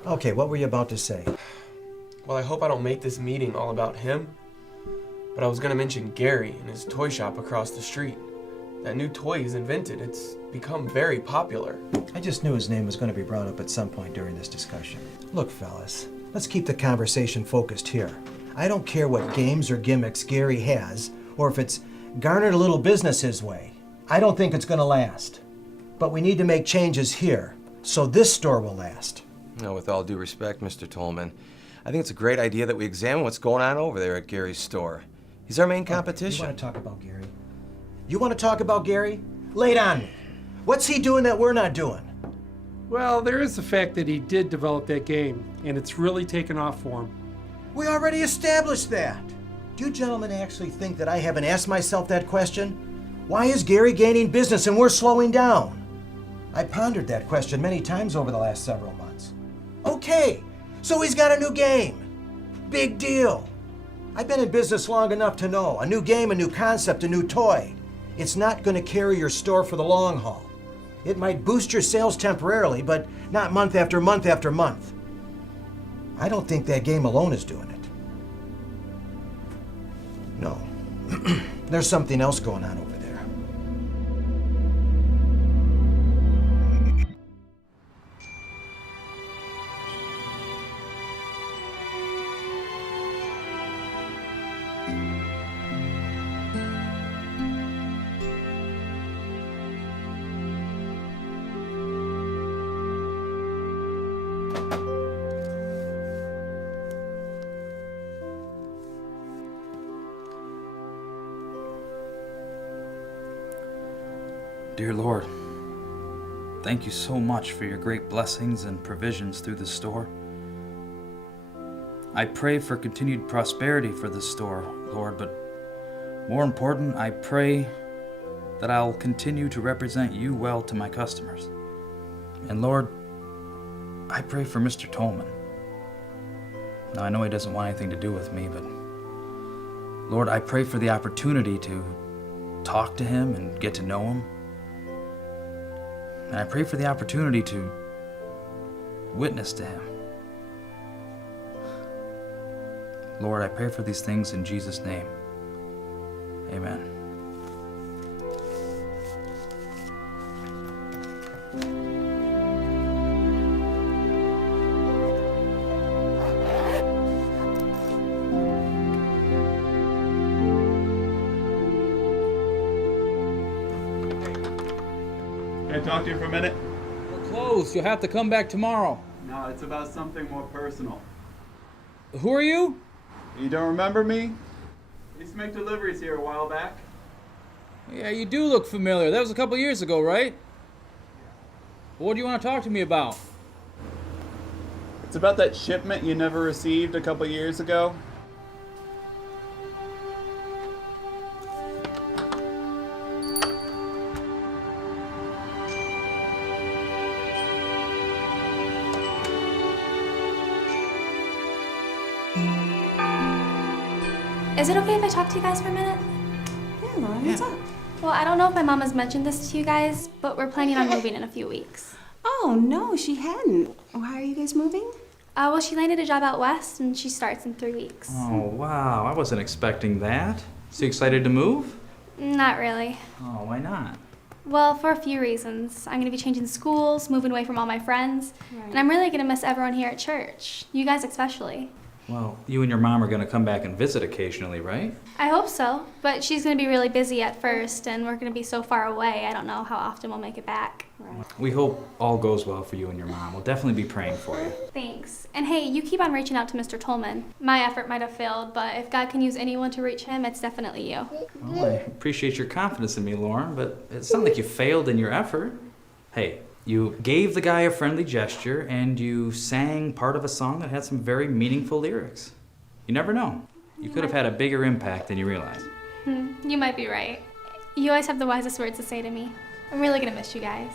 Okay, what were you about to say? Well, I hope I don't make this meeting all about him, but I was going to mention Gary and his toy shop across the street. That new toy he's invented, it's become very popular. I just knew his name was going to be brought up at some point during this discussion. Look, fellas, let's keep the conversation focused here. I don't care what games or gimmicks Gary has, or if it's garnered a little business his way. I don't think it's going to last. But we need to make changes here, so this store will last. No, with all due respect, Mr. Tolman, I think it's a great idea that we examine what's going on over there at Gary's store. He's our main competition. You want to talk about Gary? You want to talk about Gary? Lay it on me. What's he doing that we're not doing? Well, there is the fact that he did develop that game, and it's really taken off for him. We already established that. Do you gentlemen actually think that I haven't asked myself that question? Why is Gary gaining business and we're slowing down? I pondered that question many times over the last several months. Okay, so he's got a new game. Big deal. I've been in business long enough to know a new game, a new concept, a new toy. It's not going to carry your store for the long haul. It might boost your sales temporarily, but not month after month after month. I don't think that game alone is doing it. No. There's something else going on over there. Dear Lord, thank you so much for your great blessings and provisions through the store. I pray for continued prosperity for this store, Lord, but more important, I pray that I'll continue to represent you well to my customers. And Lord, I pray for Mr. Tolman. Now, I know he doesn't want anything to do with me, but Lord, I pray for the opportunity to talk to him and get to know him. And I pray for the opportunity to witness to him. Lord, I pray for these things in Jesus' name. Amen. Can I talk to you for a minute? We're closed. You'll have to come back tomorrow. No, it's about something more personal. Who are you? You don't remember me? I used to make deliveries here a while back. Yeah, you do look familiar. That was a couple years ago, right? What do you want to talk to me about? It's about that shipment you never received a couple years ago. Is it okay if I talk to you guys for a minute? Yeah, Lauren, what's up? Well, I don't know if my mom has mentioned this to you guys, but we're planning on moving in a few weeks. Oh, no, she hadn't. Why are you guys moving? Well, she landed a job out west, and she starts in 3 weeks. Oh, wow. I wasn't expecting that. So you excited to move? Not really. Oh, why not? Well, for a few reasons. I'm going to be changing schools, moving away from all my friends, and I'm really going to miss everyone here at church. You guys especially. Well, you and your mom are going to come back and visit occasionally, right? I hope so, but she's going to be really busy at first, and we're going to be so far away, I don't know how often we'll make it back. We hope all goes well for you and your mom. We'll definitely be praying for you. Thanks. And hey, you keep on reaching out to Mr. Tolman. My effort might have failed, but if God can use anyone to reach him, it's definitely you. Well, I appreciate your confidence in me, Lauren, but it sounds like you failed in your effort. Hey, you gave the guy a friendly gesture, and you sang part of a song that had some very meaningful lyrics. You never know. You could have had a bigger impact than you realize. You might be right. You always have the wisest words to say to me. I'm really going to miss you guys.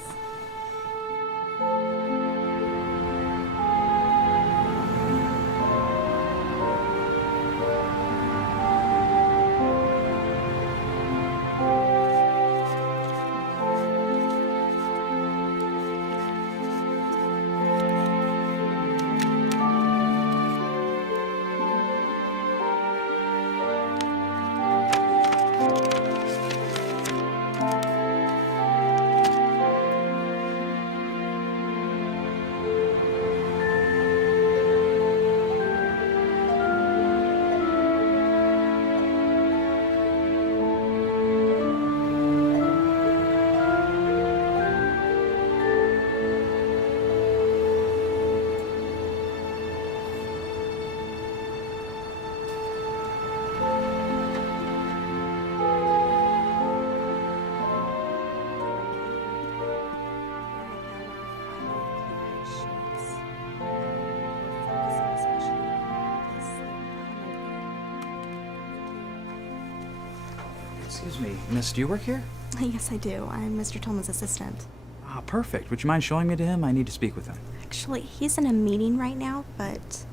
Excuse me, miss, do you work here? Yes, I do. I'm Mr. Tolman's assistant. Ah, perfect. Would you mind showing me to him? I need to speak with him. Actually, he's in a meeting right now, but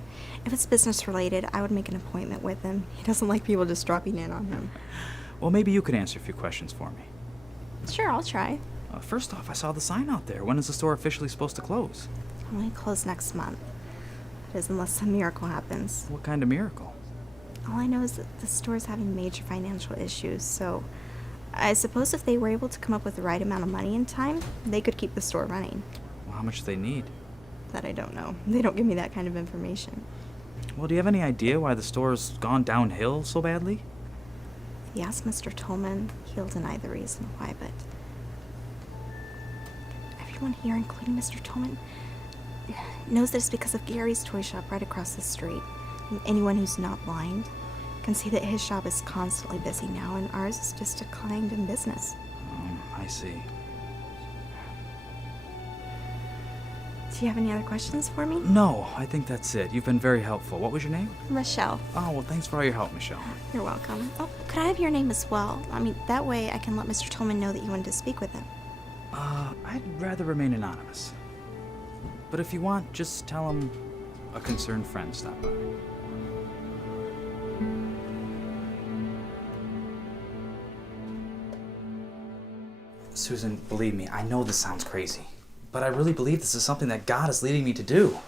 if it's business related, I would make an appointment with him. He doesn't like people just dropping in on him. Well, maybe you could answer a few questions for me. Sure, I'll try. First off, I saw the sign out there. When is the store officially supposed to close? Only close next month. It is unless some miracle happens. What kind of miracle? All I know is that the store is having major financial issues, so I suppose if they were able to come up with the right amount of money in time, they could keep the store running. Well, how much do they need? That I don't know. They don't give me that kind of information. Well, do you have any idea why the store's gone downhill so badly? If you ask Mr. Tolman, he'll deny the reason why, but everyone here, including Mr. Tolman, knows that it's because of Gary's toy shop right across the street. And anyone who's not blind can see that his shop is constantly busy now, and ours is just declined in business. I see. Do you have any other questions for me? No, I think that's it. You've been very helpful. What was your name? Michelle. Oh, well, thanks for all your help, Michelle. You're welcome. Oh, could I have your name as well? I mean, that way I can let Mr. Tolman know that you wanted to speak with him. I'd rather remain anonymous. But if you want, just tell him a concerned friend stopped by. Susan, believe me, I know this sounds crazy, but I really believe this is something that God is leading me to do.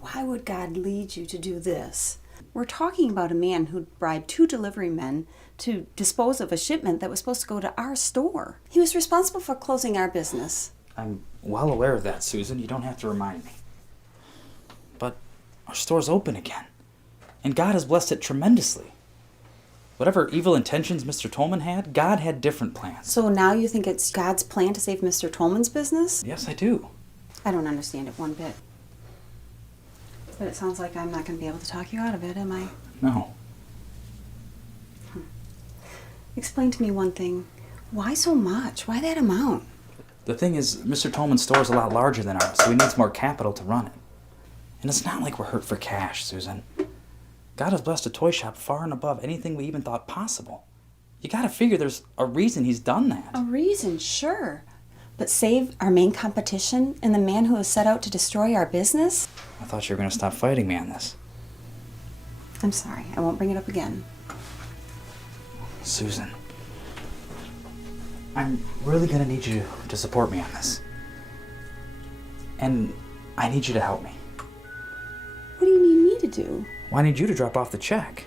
Why would God lead you to do this? We're talking about a man who bribed 2 delivery men to dispose of a shipment that was supposed to go to our store. He was responsible for closing our business. I'm well aware of that, Susan. You don't have to remind me. But our store's open again, and God has blessed it tremendously. Whatever evil intentions Mr. Tolman had, God had different plans. So now you think it's God's plan to save Mr. Tolman's business? Yes, I do. I don't understand it one bit. But it sounds like I'm not going to be able to talk you out of it, am I? No. Explain to me one thing. Why so much? Why that amount? The thing is, Mr. Tolman's store is a lot larger than ours, so he needs more capital to run it. And it's not like we're hurt for cash, Susan. God has blessed a toy shop far and above anything we even thought possible. You gotta figure there's a reason he's done that. A reason, sure. But save our main competition and the man who has set out to destroy our business? I thought you were gonna stop fighting me on this. I'm sorry. I won't bring it up again. Susan. I'm really gonna need you to support me on this. And I need you to help me. What do you need me to do? Well, I need you to drop off the check.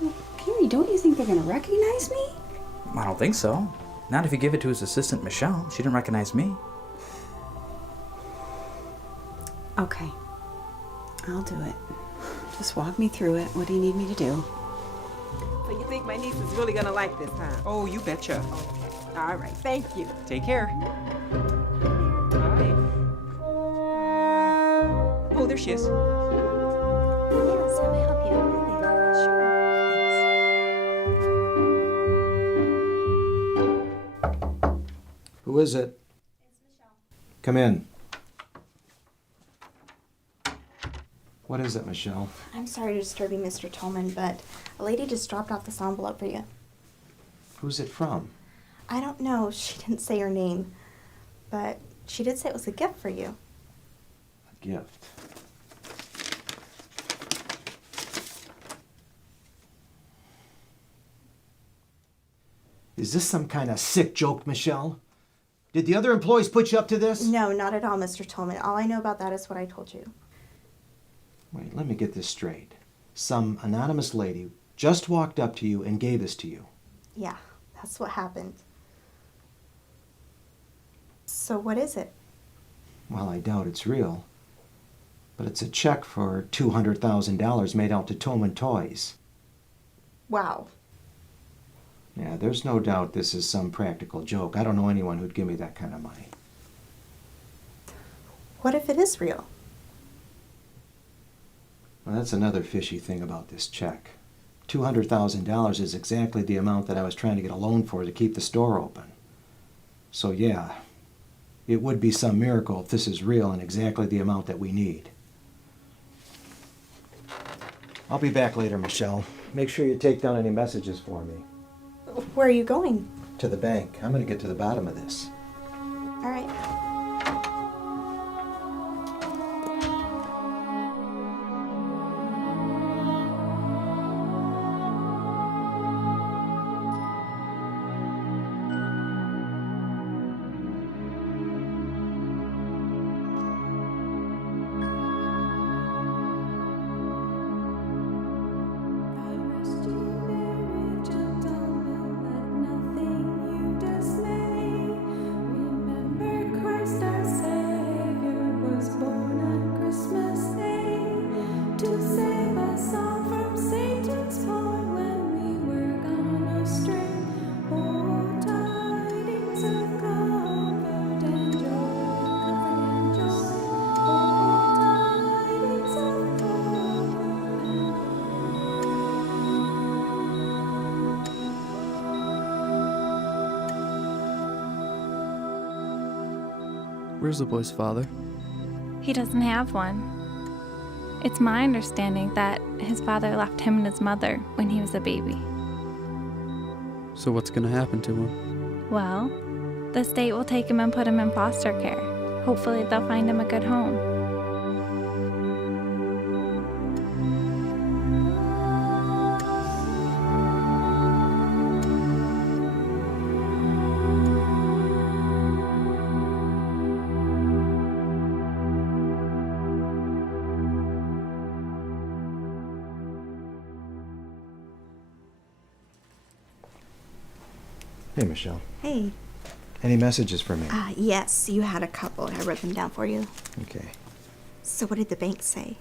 Gary, don't you think they're gonna recognize me? I don't think so. Not if you give it to his assistant, Michelle. She didn't recognize me. Okay. I'll do it. Just walk me through it. What do you need me to do? So you think my niece is really gonna like this, huh? Oh, you betcha. Okay. All right, thank you. Take care. Bye. Oh, there she is. Yes, how may I help you? Who is it? It's Michelle. Come in. What is it, Michelle? I'm sorry to disturb you, Mr. Tolman, but a lady just dropped off this envelope for you. Who's it from? I don't know. She didn't say her name, but she did say it was a gift for you. A gift. Is this some kind of sick joke, Michelle? Did the other employees put you up to this? No, not at all, Mr. Tolman. All I know about that is what I told you. Wait, let me get this straight. Some anonymous lady just walked up to you and gave this to you. Yeah, that's what happened. So what is it? Well, I doubt it's real. But it's a check for $200,000 made out to Tolman Toys. Wow. Yeah, there's no doubt this is some practical joke. I don't know anyone who'd give me that kind of money. What if it is real? Well, that's another fishy thing about this check. $200,000 is exactly the amount that I was trying to get a loan for to keep the store open. So yeah, it would be some miracle if this is real and exactly the amount that we need. I'll be back later, Michelle. Make sure you take down any messages for me. Where are you going? To the bank. I'm going to get to the bottom of this. All right. Where's the boy's father? He doesn't have one. It's my understanding that his father left him and his mother when he was a baby. So what's gonna happen to him? Well, the state will take him and put him in foster care. Hopefully they'll find him a good home. Hey, Michelle. Hey. Any messages for me? Yes, you had a couple. I wrote them down for you. Okay. So what did the bank say?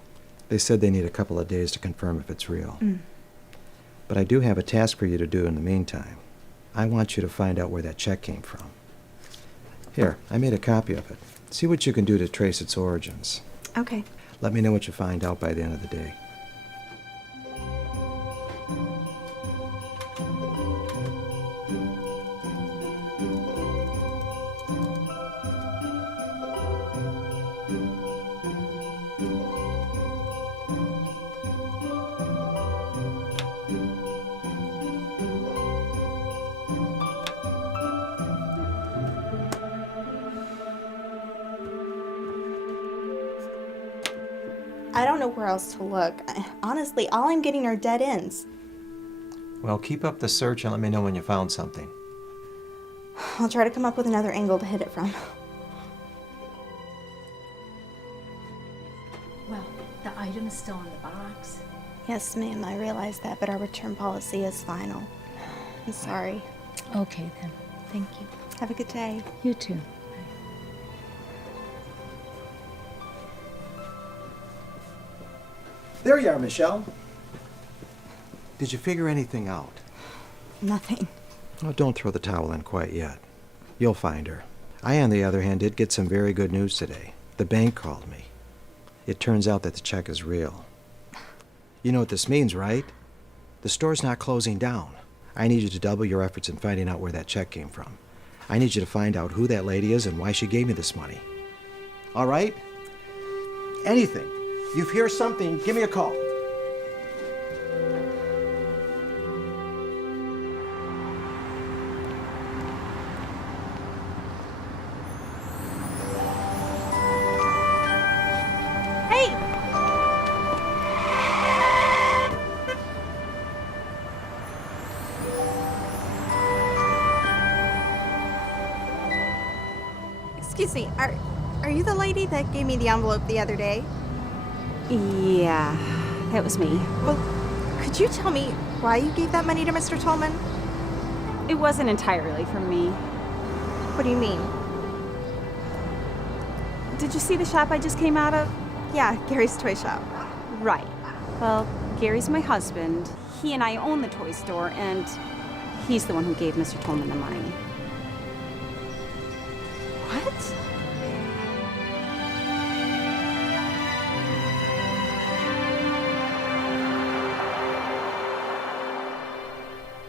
They said they need a couple of days to confirm if it's real. Mm. But I do have a task for you to do in the meantime. I want you to find out where that check came from. Here, I made a copy of it. See what you can do to trace its origins. Okay. Let me know what you find out by the end of the day. I don't know where else to look. Honestly, all I'm getting are dead ends. Well, keep up the search and let me know when you found something. I'll try to come up with another angle to hit it from. Well, the item is still in the box. Yes, ma'am, I realize that, but our return policy is final. I'm sorry. Okay, then. Thank you. Have a good day. You too. There you are, Michelle. Did you figure anything out? Nothing. Oh, don't throw the towel in quite yet. You'll find her. I, on the other hand, did get some very good news today. The bank called me. It turns out that the check is real. You know what this means, right? The store's not closing down. I need you to double your efforts in finding out where that check came from. I need you to find out who that lady is and why she gave me this money. All right? Anything. You hear something, give me a call. Hey! Excuse me, are you the lady that gave me the envelope the other day? Yeah, that was me. Well, could you tell me why you gave that money to Mr. Tolman? It wasn't entirely from me. What do you mean? Did you see the shop I just came out of? Yeah, Gary's toy shop. Right. Well, Gary's my husband. He and I own the toy store, and he's the one who gave Mr. Tolman the money. What?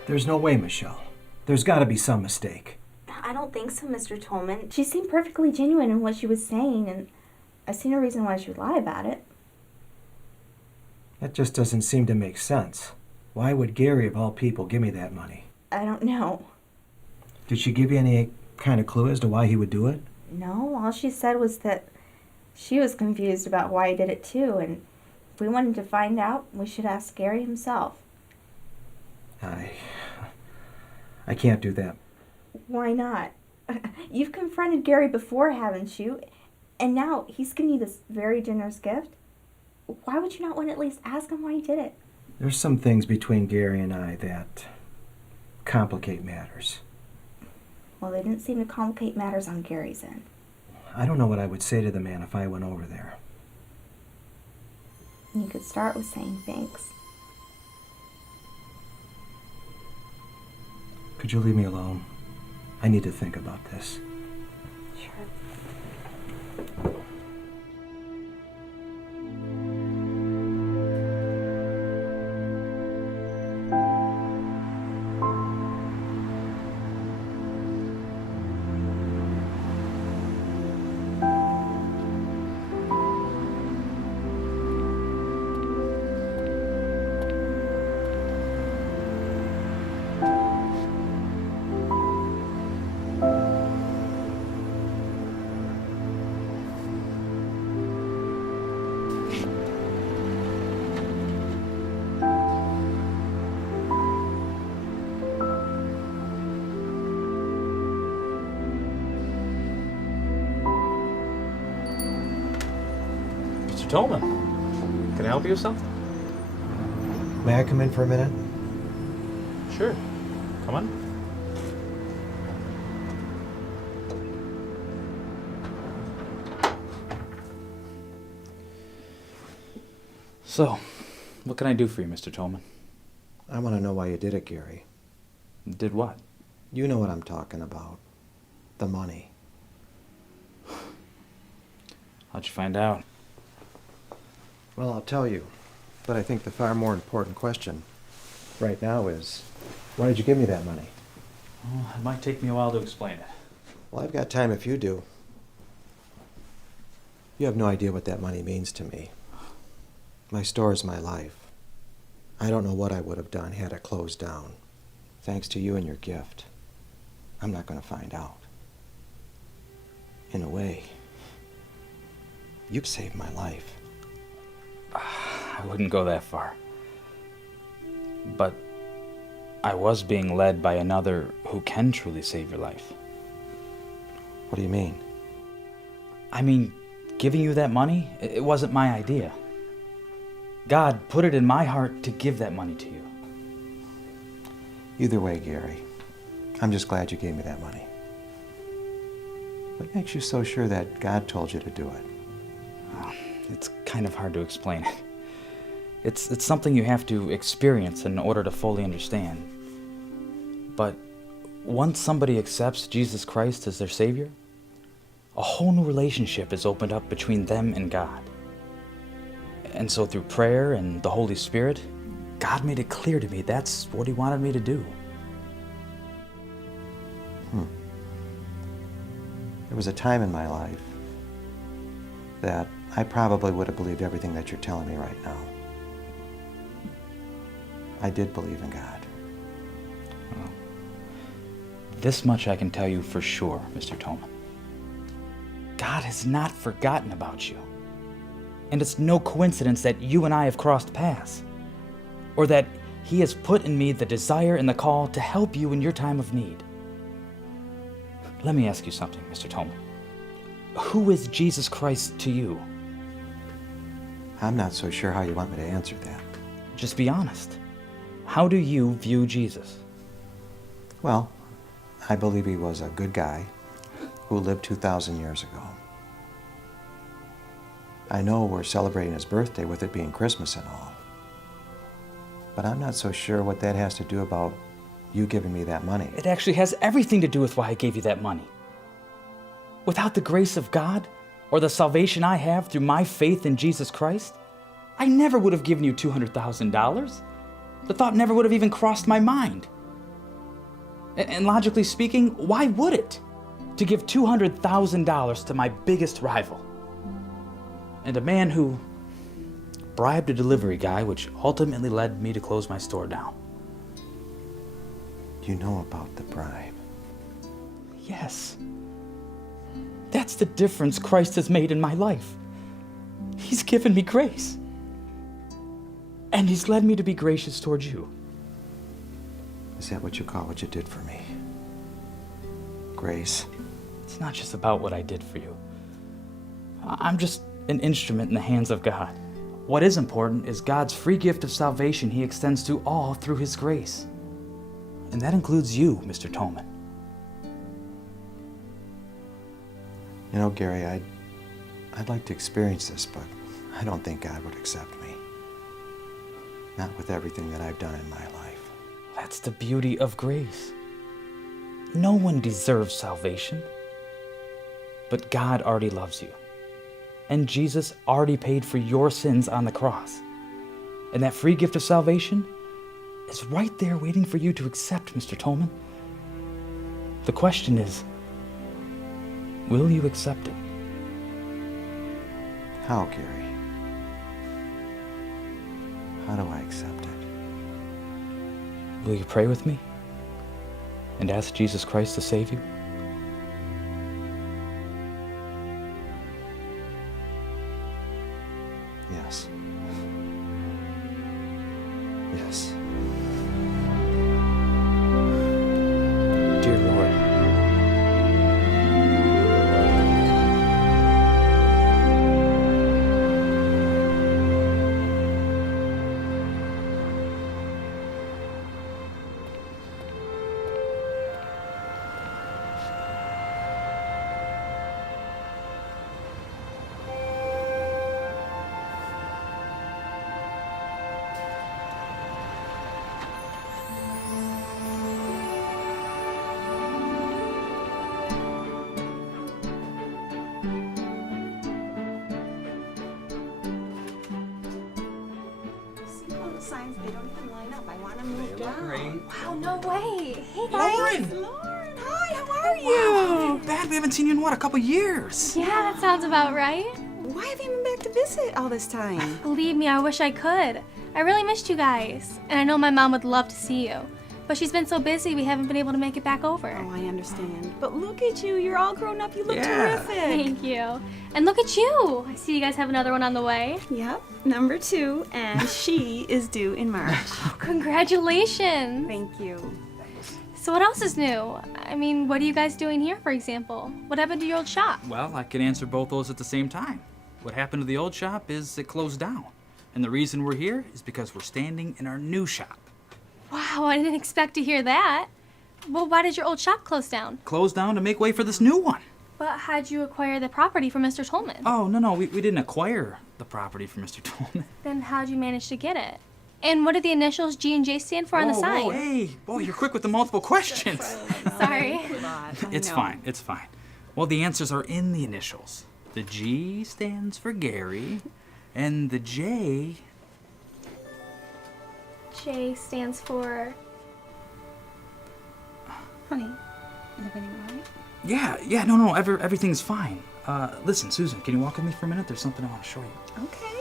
There's no way, Michelle. There's got to be some mistake. I don't think so, Mr. Tolman. She seemed perfectly genuine in what she was saying, and I see no reason why she would lie about it. That just doesn't seem to make sense. Why would Gary, of all people, give me that money? I don't know. Did she give you any kind of clue as to why he would do it? No, all she said was that she was confused about why he did it too, and if we wanted to find out, we should ask Gary himself. I can't do that. Why not? You've confronted Gary before, haven't you? And now he's giving you this very generous gift. Why would you not want to at least ask him why he did it? There's some things between Gary and I that complicate matters. Well, they didn't seem to complicate matters on Gary's end. I don't know what I would say to the man if I went over there. You could start with saying thanks. Could you leave me alone? I need to think about this. Sure. Mr. Tolman, can I help you with something? May I come in for a minute? Sure. Come on. So, what can I do for you, Mr. Tolman? I want to know why you did it, Gary. Did what? You know what I'm talking about. The money. How'd you find out? Well, I'll tell you. But I think the far more important question right now is, why did you give me that money? Well, it might take me a while to explain it. Well, I've got time if you do. You have no idea what that money means to me. My store is my life. I don't know what I would have done had it closed down. Thanks to you and your gift. I'm not going to find out. In a way, you've saved my life. I wouldn't go that far. But I was being led by another who can truly save your life. What do you mean? I mean, giving you that money, it wasn't my idea. God put it in my heart to give that money to you. Either way, Gary, I'm just glad you gave me that money. What makes you so sure that God told you to do it? It's kind of hard to explain. It's something you have to experience in order to fully understand. But once somebody accepts Jesus Christ as their Savior, a whole new relationship is opened up between them and God. And so through prayer and the Holy Spirit, God made it clear to me that's what He wanted me to do. There was a time in my life that I probably would have believed everything that you're telling me right now. I did believe in God. Well, this much I can tell you for sure, Mr. Tolman. God has not forgotten about you. And it's no coincidence that you and I have crossed paths, or that He has put in me the desire and the call to help you in your time of need. Let me ask you something, Mr. Tolman. Who is Jesus Christ to you? I'm not so sure how you want me to answer that. Just be honest. How do you view Jesus? Well, I believe He was a good guy who lived 2,000 years ago. I know we're celebrating His birthday with it being Christmas and all. But I'm not so sure what that has to do about you giving me that money. It actually has everything to do with why I gave you that money. Without the grace of God, or the salvation I have through my faith in Jesus Christ, I never would have given you $200,000. The thought never would have even crossed my mind. And logically speaking, why would it? To give $200,000 to my biggest rival. And a man who bribed a delivery guy, which ultimately led me to close my store down. You know about the bribe? Yes. That's the difference Christ has made in my life. He's given me grace. And He's led me to be gracious towards you. Is that what you call what you did for me? Grace? It's not just about what I did for you. I'm just an instrument in the hands of God. What is important is God's free gift of salvation He extends to all through His grace. And that includes you, Mr. Tolman. You know, Gary, I'd like to experience this, but I don't think God would accept me. Not with everything that I've done in my life. That's the beauty of grace. No one deserves salvation. But God already loves you. And Jesus already paid for your sins on the cross. And that free gift of salvation is right there waiting for you to accept, Mr. Tolman. The question is, will you accept it? How, Gary? How do I accept it? Will you pray with me? And ask Jesus Christ to save you? Yes. Yes. Dear Lord, Signs, they don't even line up. I want to move down. Wow, no way. Hey, Lauren! guys. Lauren, hi, how are you? Wow, bad. We haven't seen you in, what, a couple years? Yeah, that sounds about right. Why have you been back to visit all this time? Believe me, I wish I could. I really missed you guys. And I know my mom would love to see you. But she's been so busy, we haven't been able to make it back over. Oh, I understand. But look at you. You're all grown up. You look Yeah. terrific. Thank you. And look at you. I see you guys have another one on the way. Yep, number 2, and she is due in March. Congratulations. Thank you. So what else is new? I mean, what are you guys doing here, for example? What happened to your old shop? Well, I can answer both those at the same time. What happened to the old shop is it closed down. And the reason we're here is because we're standing in our new shop. Wow, I didn't expect to hear that. Well, why did your old shop close down? Closed down to make way for this new one. But how'd you acquire the property from Mr. Tolman? Oh, no, we didn't acquire the property from Mr. Tolman. Then how'd you manage to get it? And what do the initials G and J stand for on the sign? Whoa, hey, boy, you're quick with the multiple questions. Sorry. It's fine, it's fine. Well, the answers are in the initials. The G stands for Gary, and the J... J stands for... Honey, everything all right? Yeah, no, everything's fine. Listen, Susan, can you walk with me for a minute? There's something I want to show you. Okay.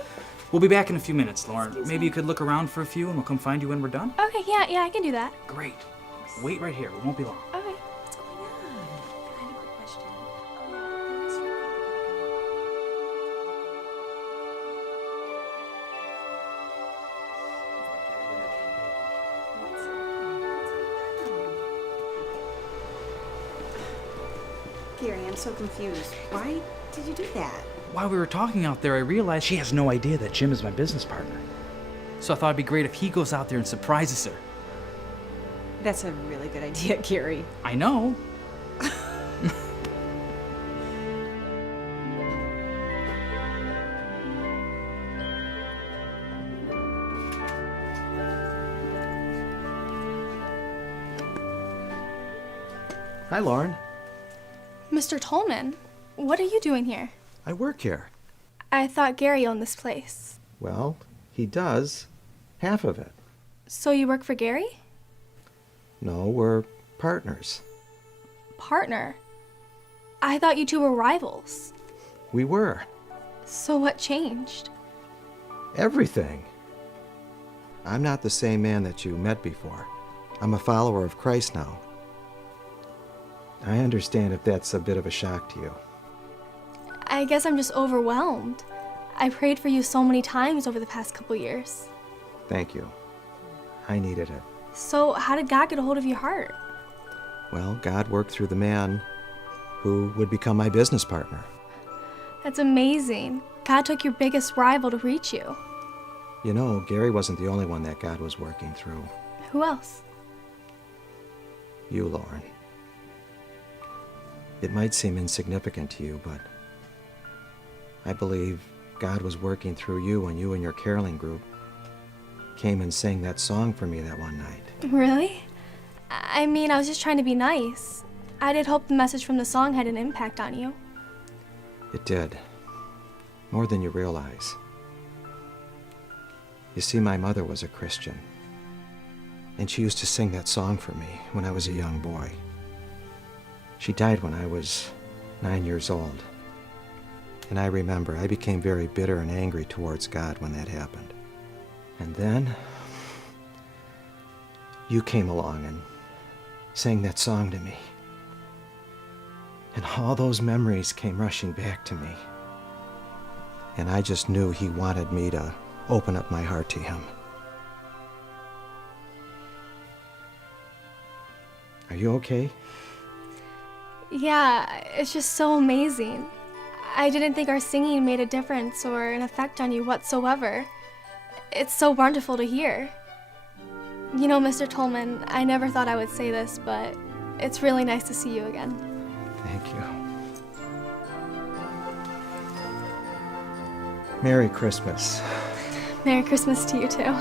We'll be back in a few minutes, Lauren. Maybe you could look around for a few and we'll come find you when we're done? Okay, yeah, I can do that. Great. Wait right here. It won't be long. Okay. What's going on? I have a quick question. Gary, I'm so confused. Why did you do that? While we were talking out there, I realized she has no idea that Jim is my business partner. So I thought it'd be great if he goes out there and surprises her. That's a really good idea, Gary. I know. Hi, Lauren. Mr. Tolman, what are you doing here? I work here. I thought Gary owned this place. Well, he does. Half of it. So you work for Gary? No, we're partners. Partner? I thought you two were rivals. We were. So what changed? Everything. I'm not the same man that you met before. I'm a follower of Christ now. I understand if that's a bit of a shock to you. I guess I'm just overwhelmed. I prayed for you so many times over the past couple years. Thank you. I needed it. So how did God get a hold of your heart? Well, God worked through the man who would become my business partner. That's amazing. God took your biggest rival to reach you. You know, Gary wasn't the only one that God was working through. Who else? You, Lauren. It might seem insignificant to you, but I believe God was working through you when you and your caroling group came and sang that song for me that one night. Really? I mean, I was just trying to be nice. I did hope the message from the song had an impact on you. It did. More than you realize. You see, my mother was a Christian, and she used to sing that song for me when I was a young boy. She died when I was 9 years old. And I remember I became very bitter and angry towards God when that happened. And then you came along and sang that song to me. And all those memories came rushing back to me. And I just knew He wanted me to open up my heart to Him. Are you okay? Yeah, it's just so amazing. I didn't think our singing made a difference or an effect on you whatsoever. It's so wonderful to hear. You know, Mr. Tolman, I never thought I would say this, but it's really nice to see you again. Thank you. Merry Christmas. Merry Christmas to you too.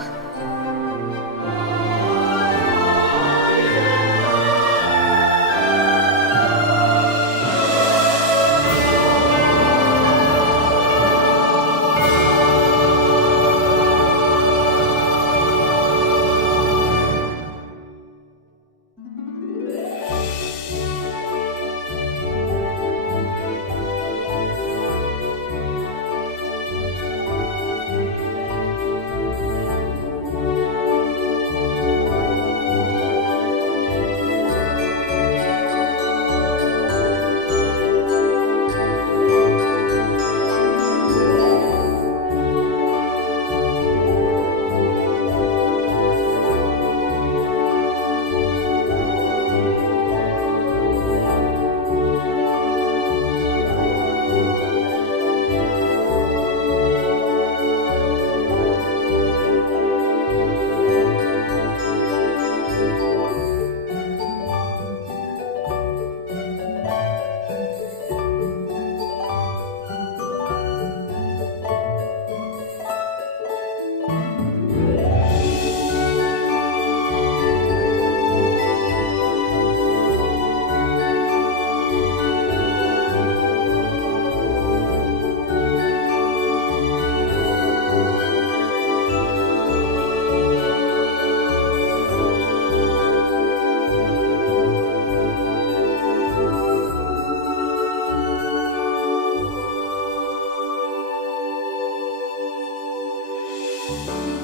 you.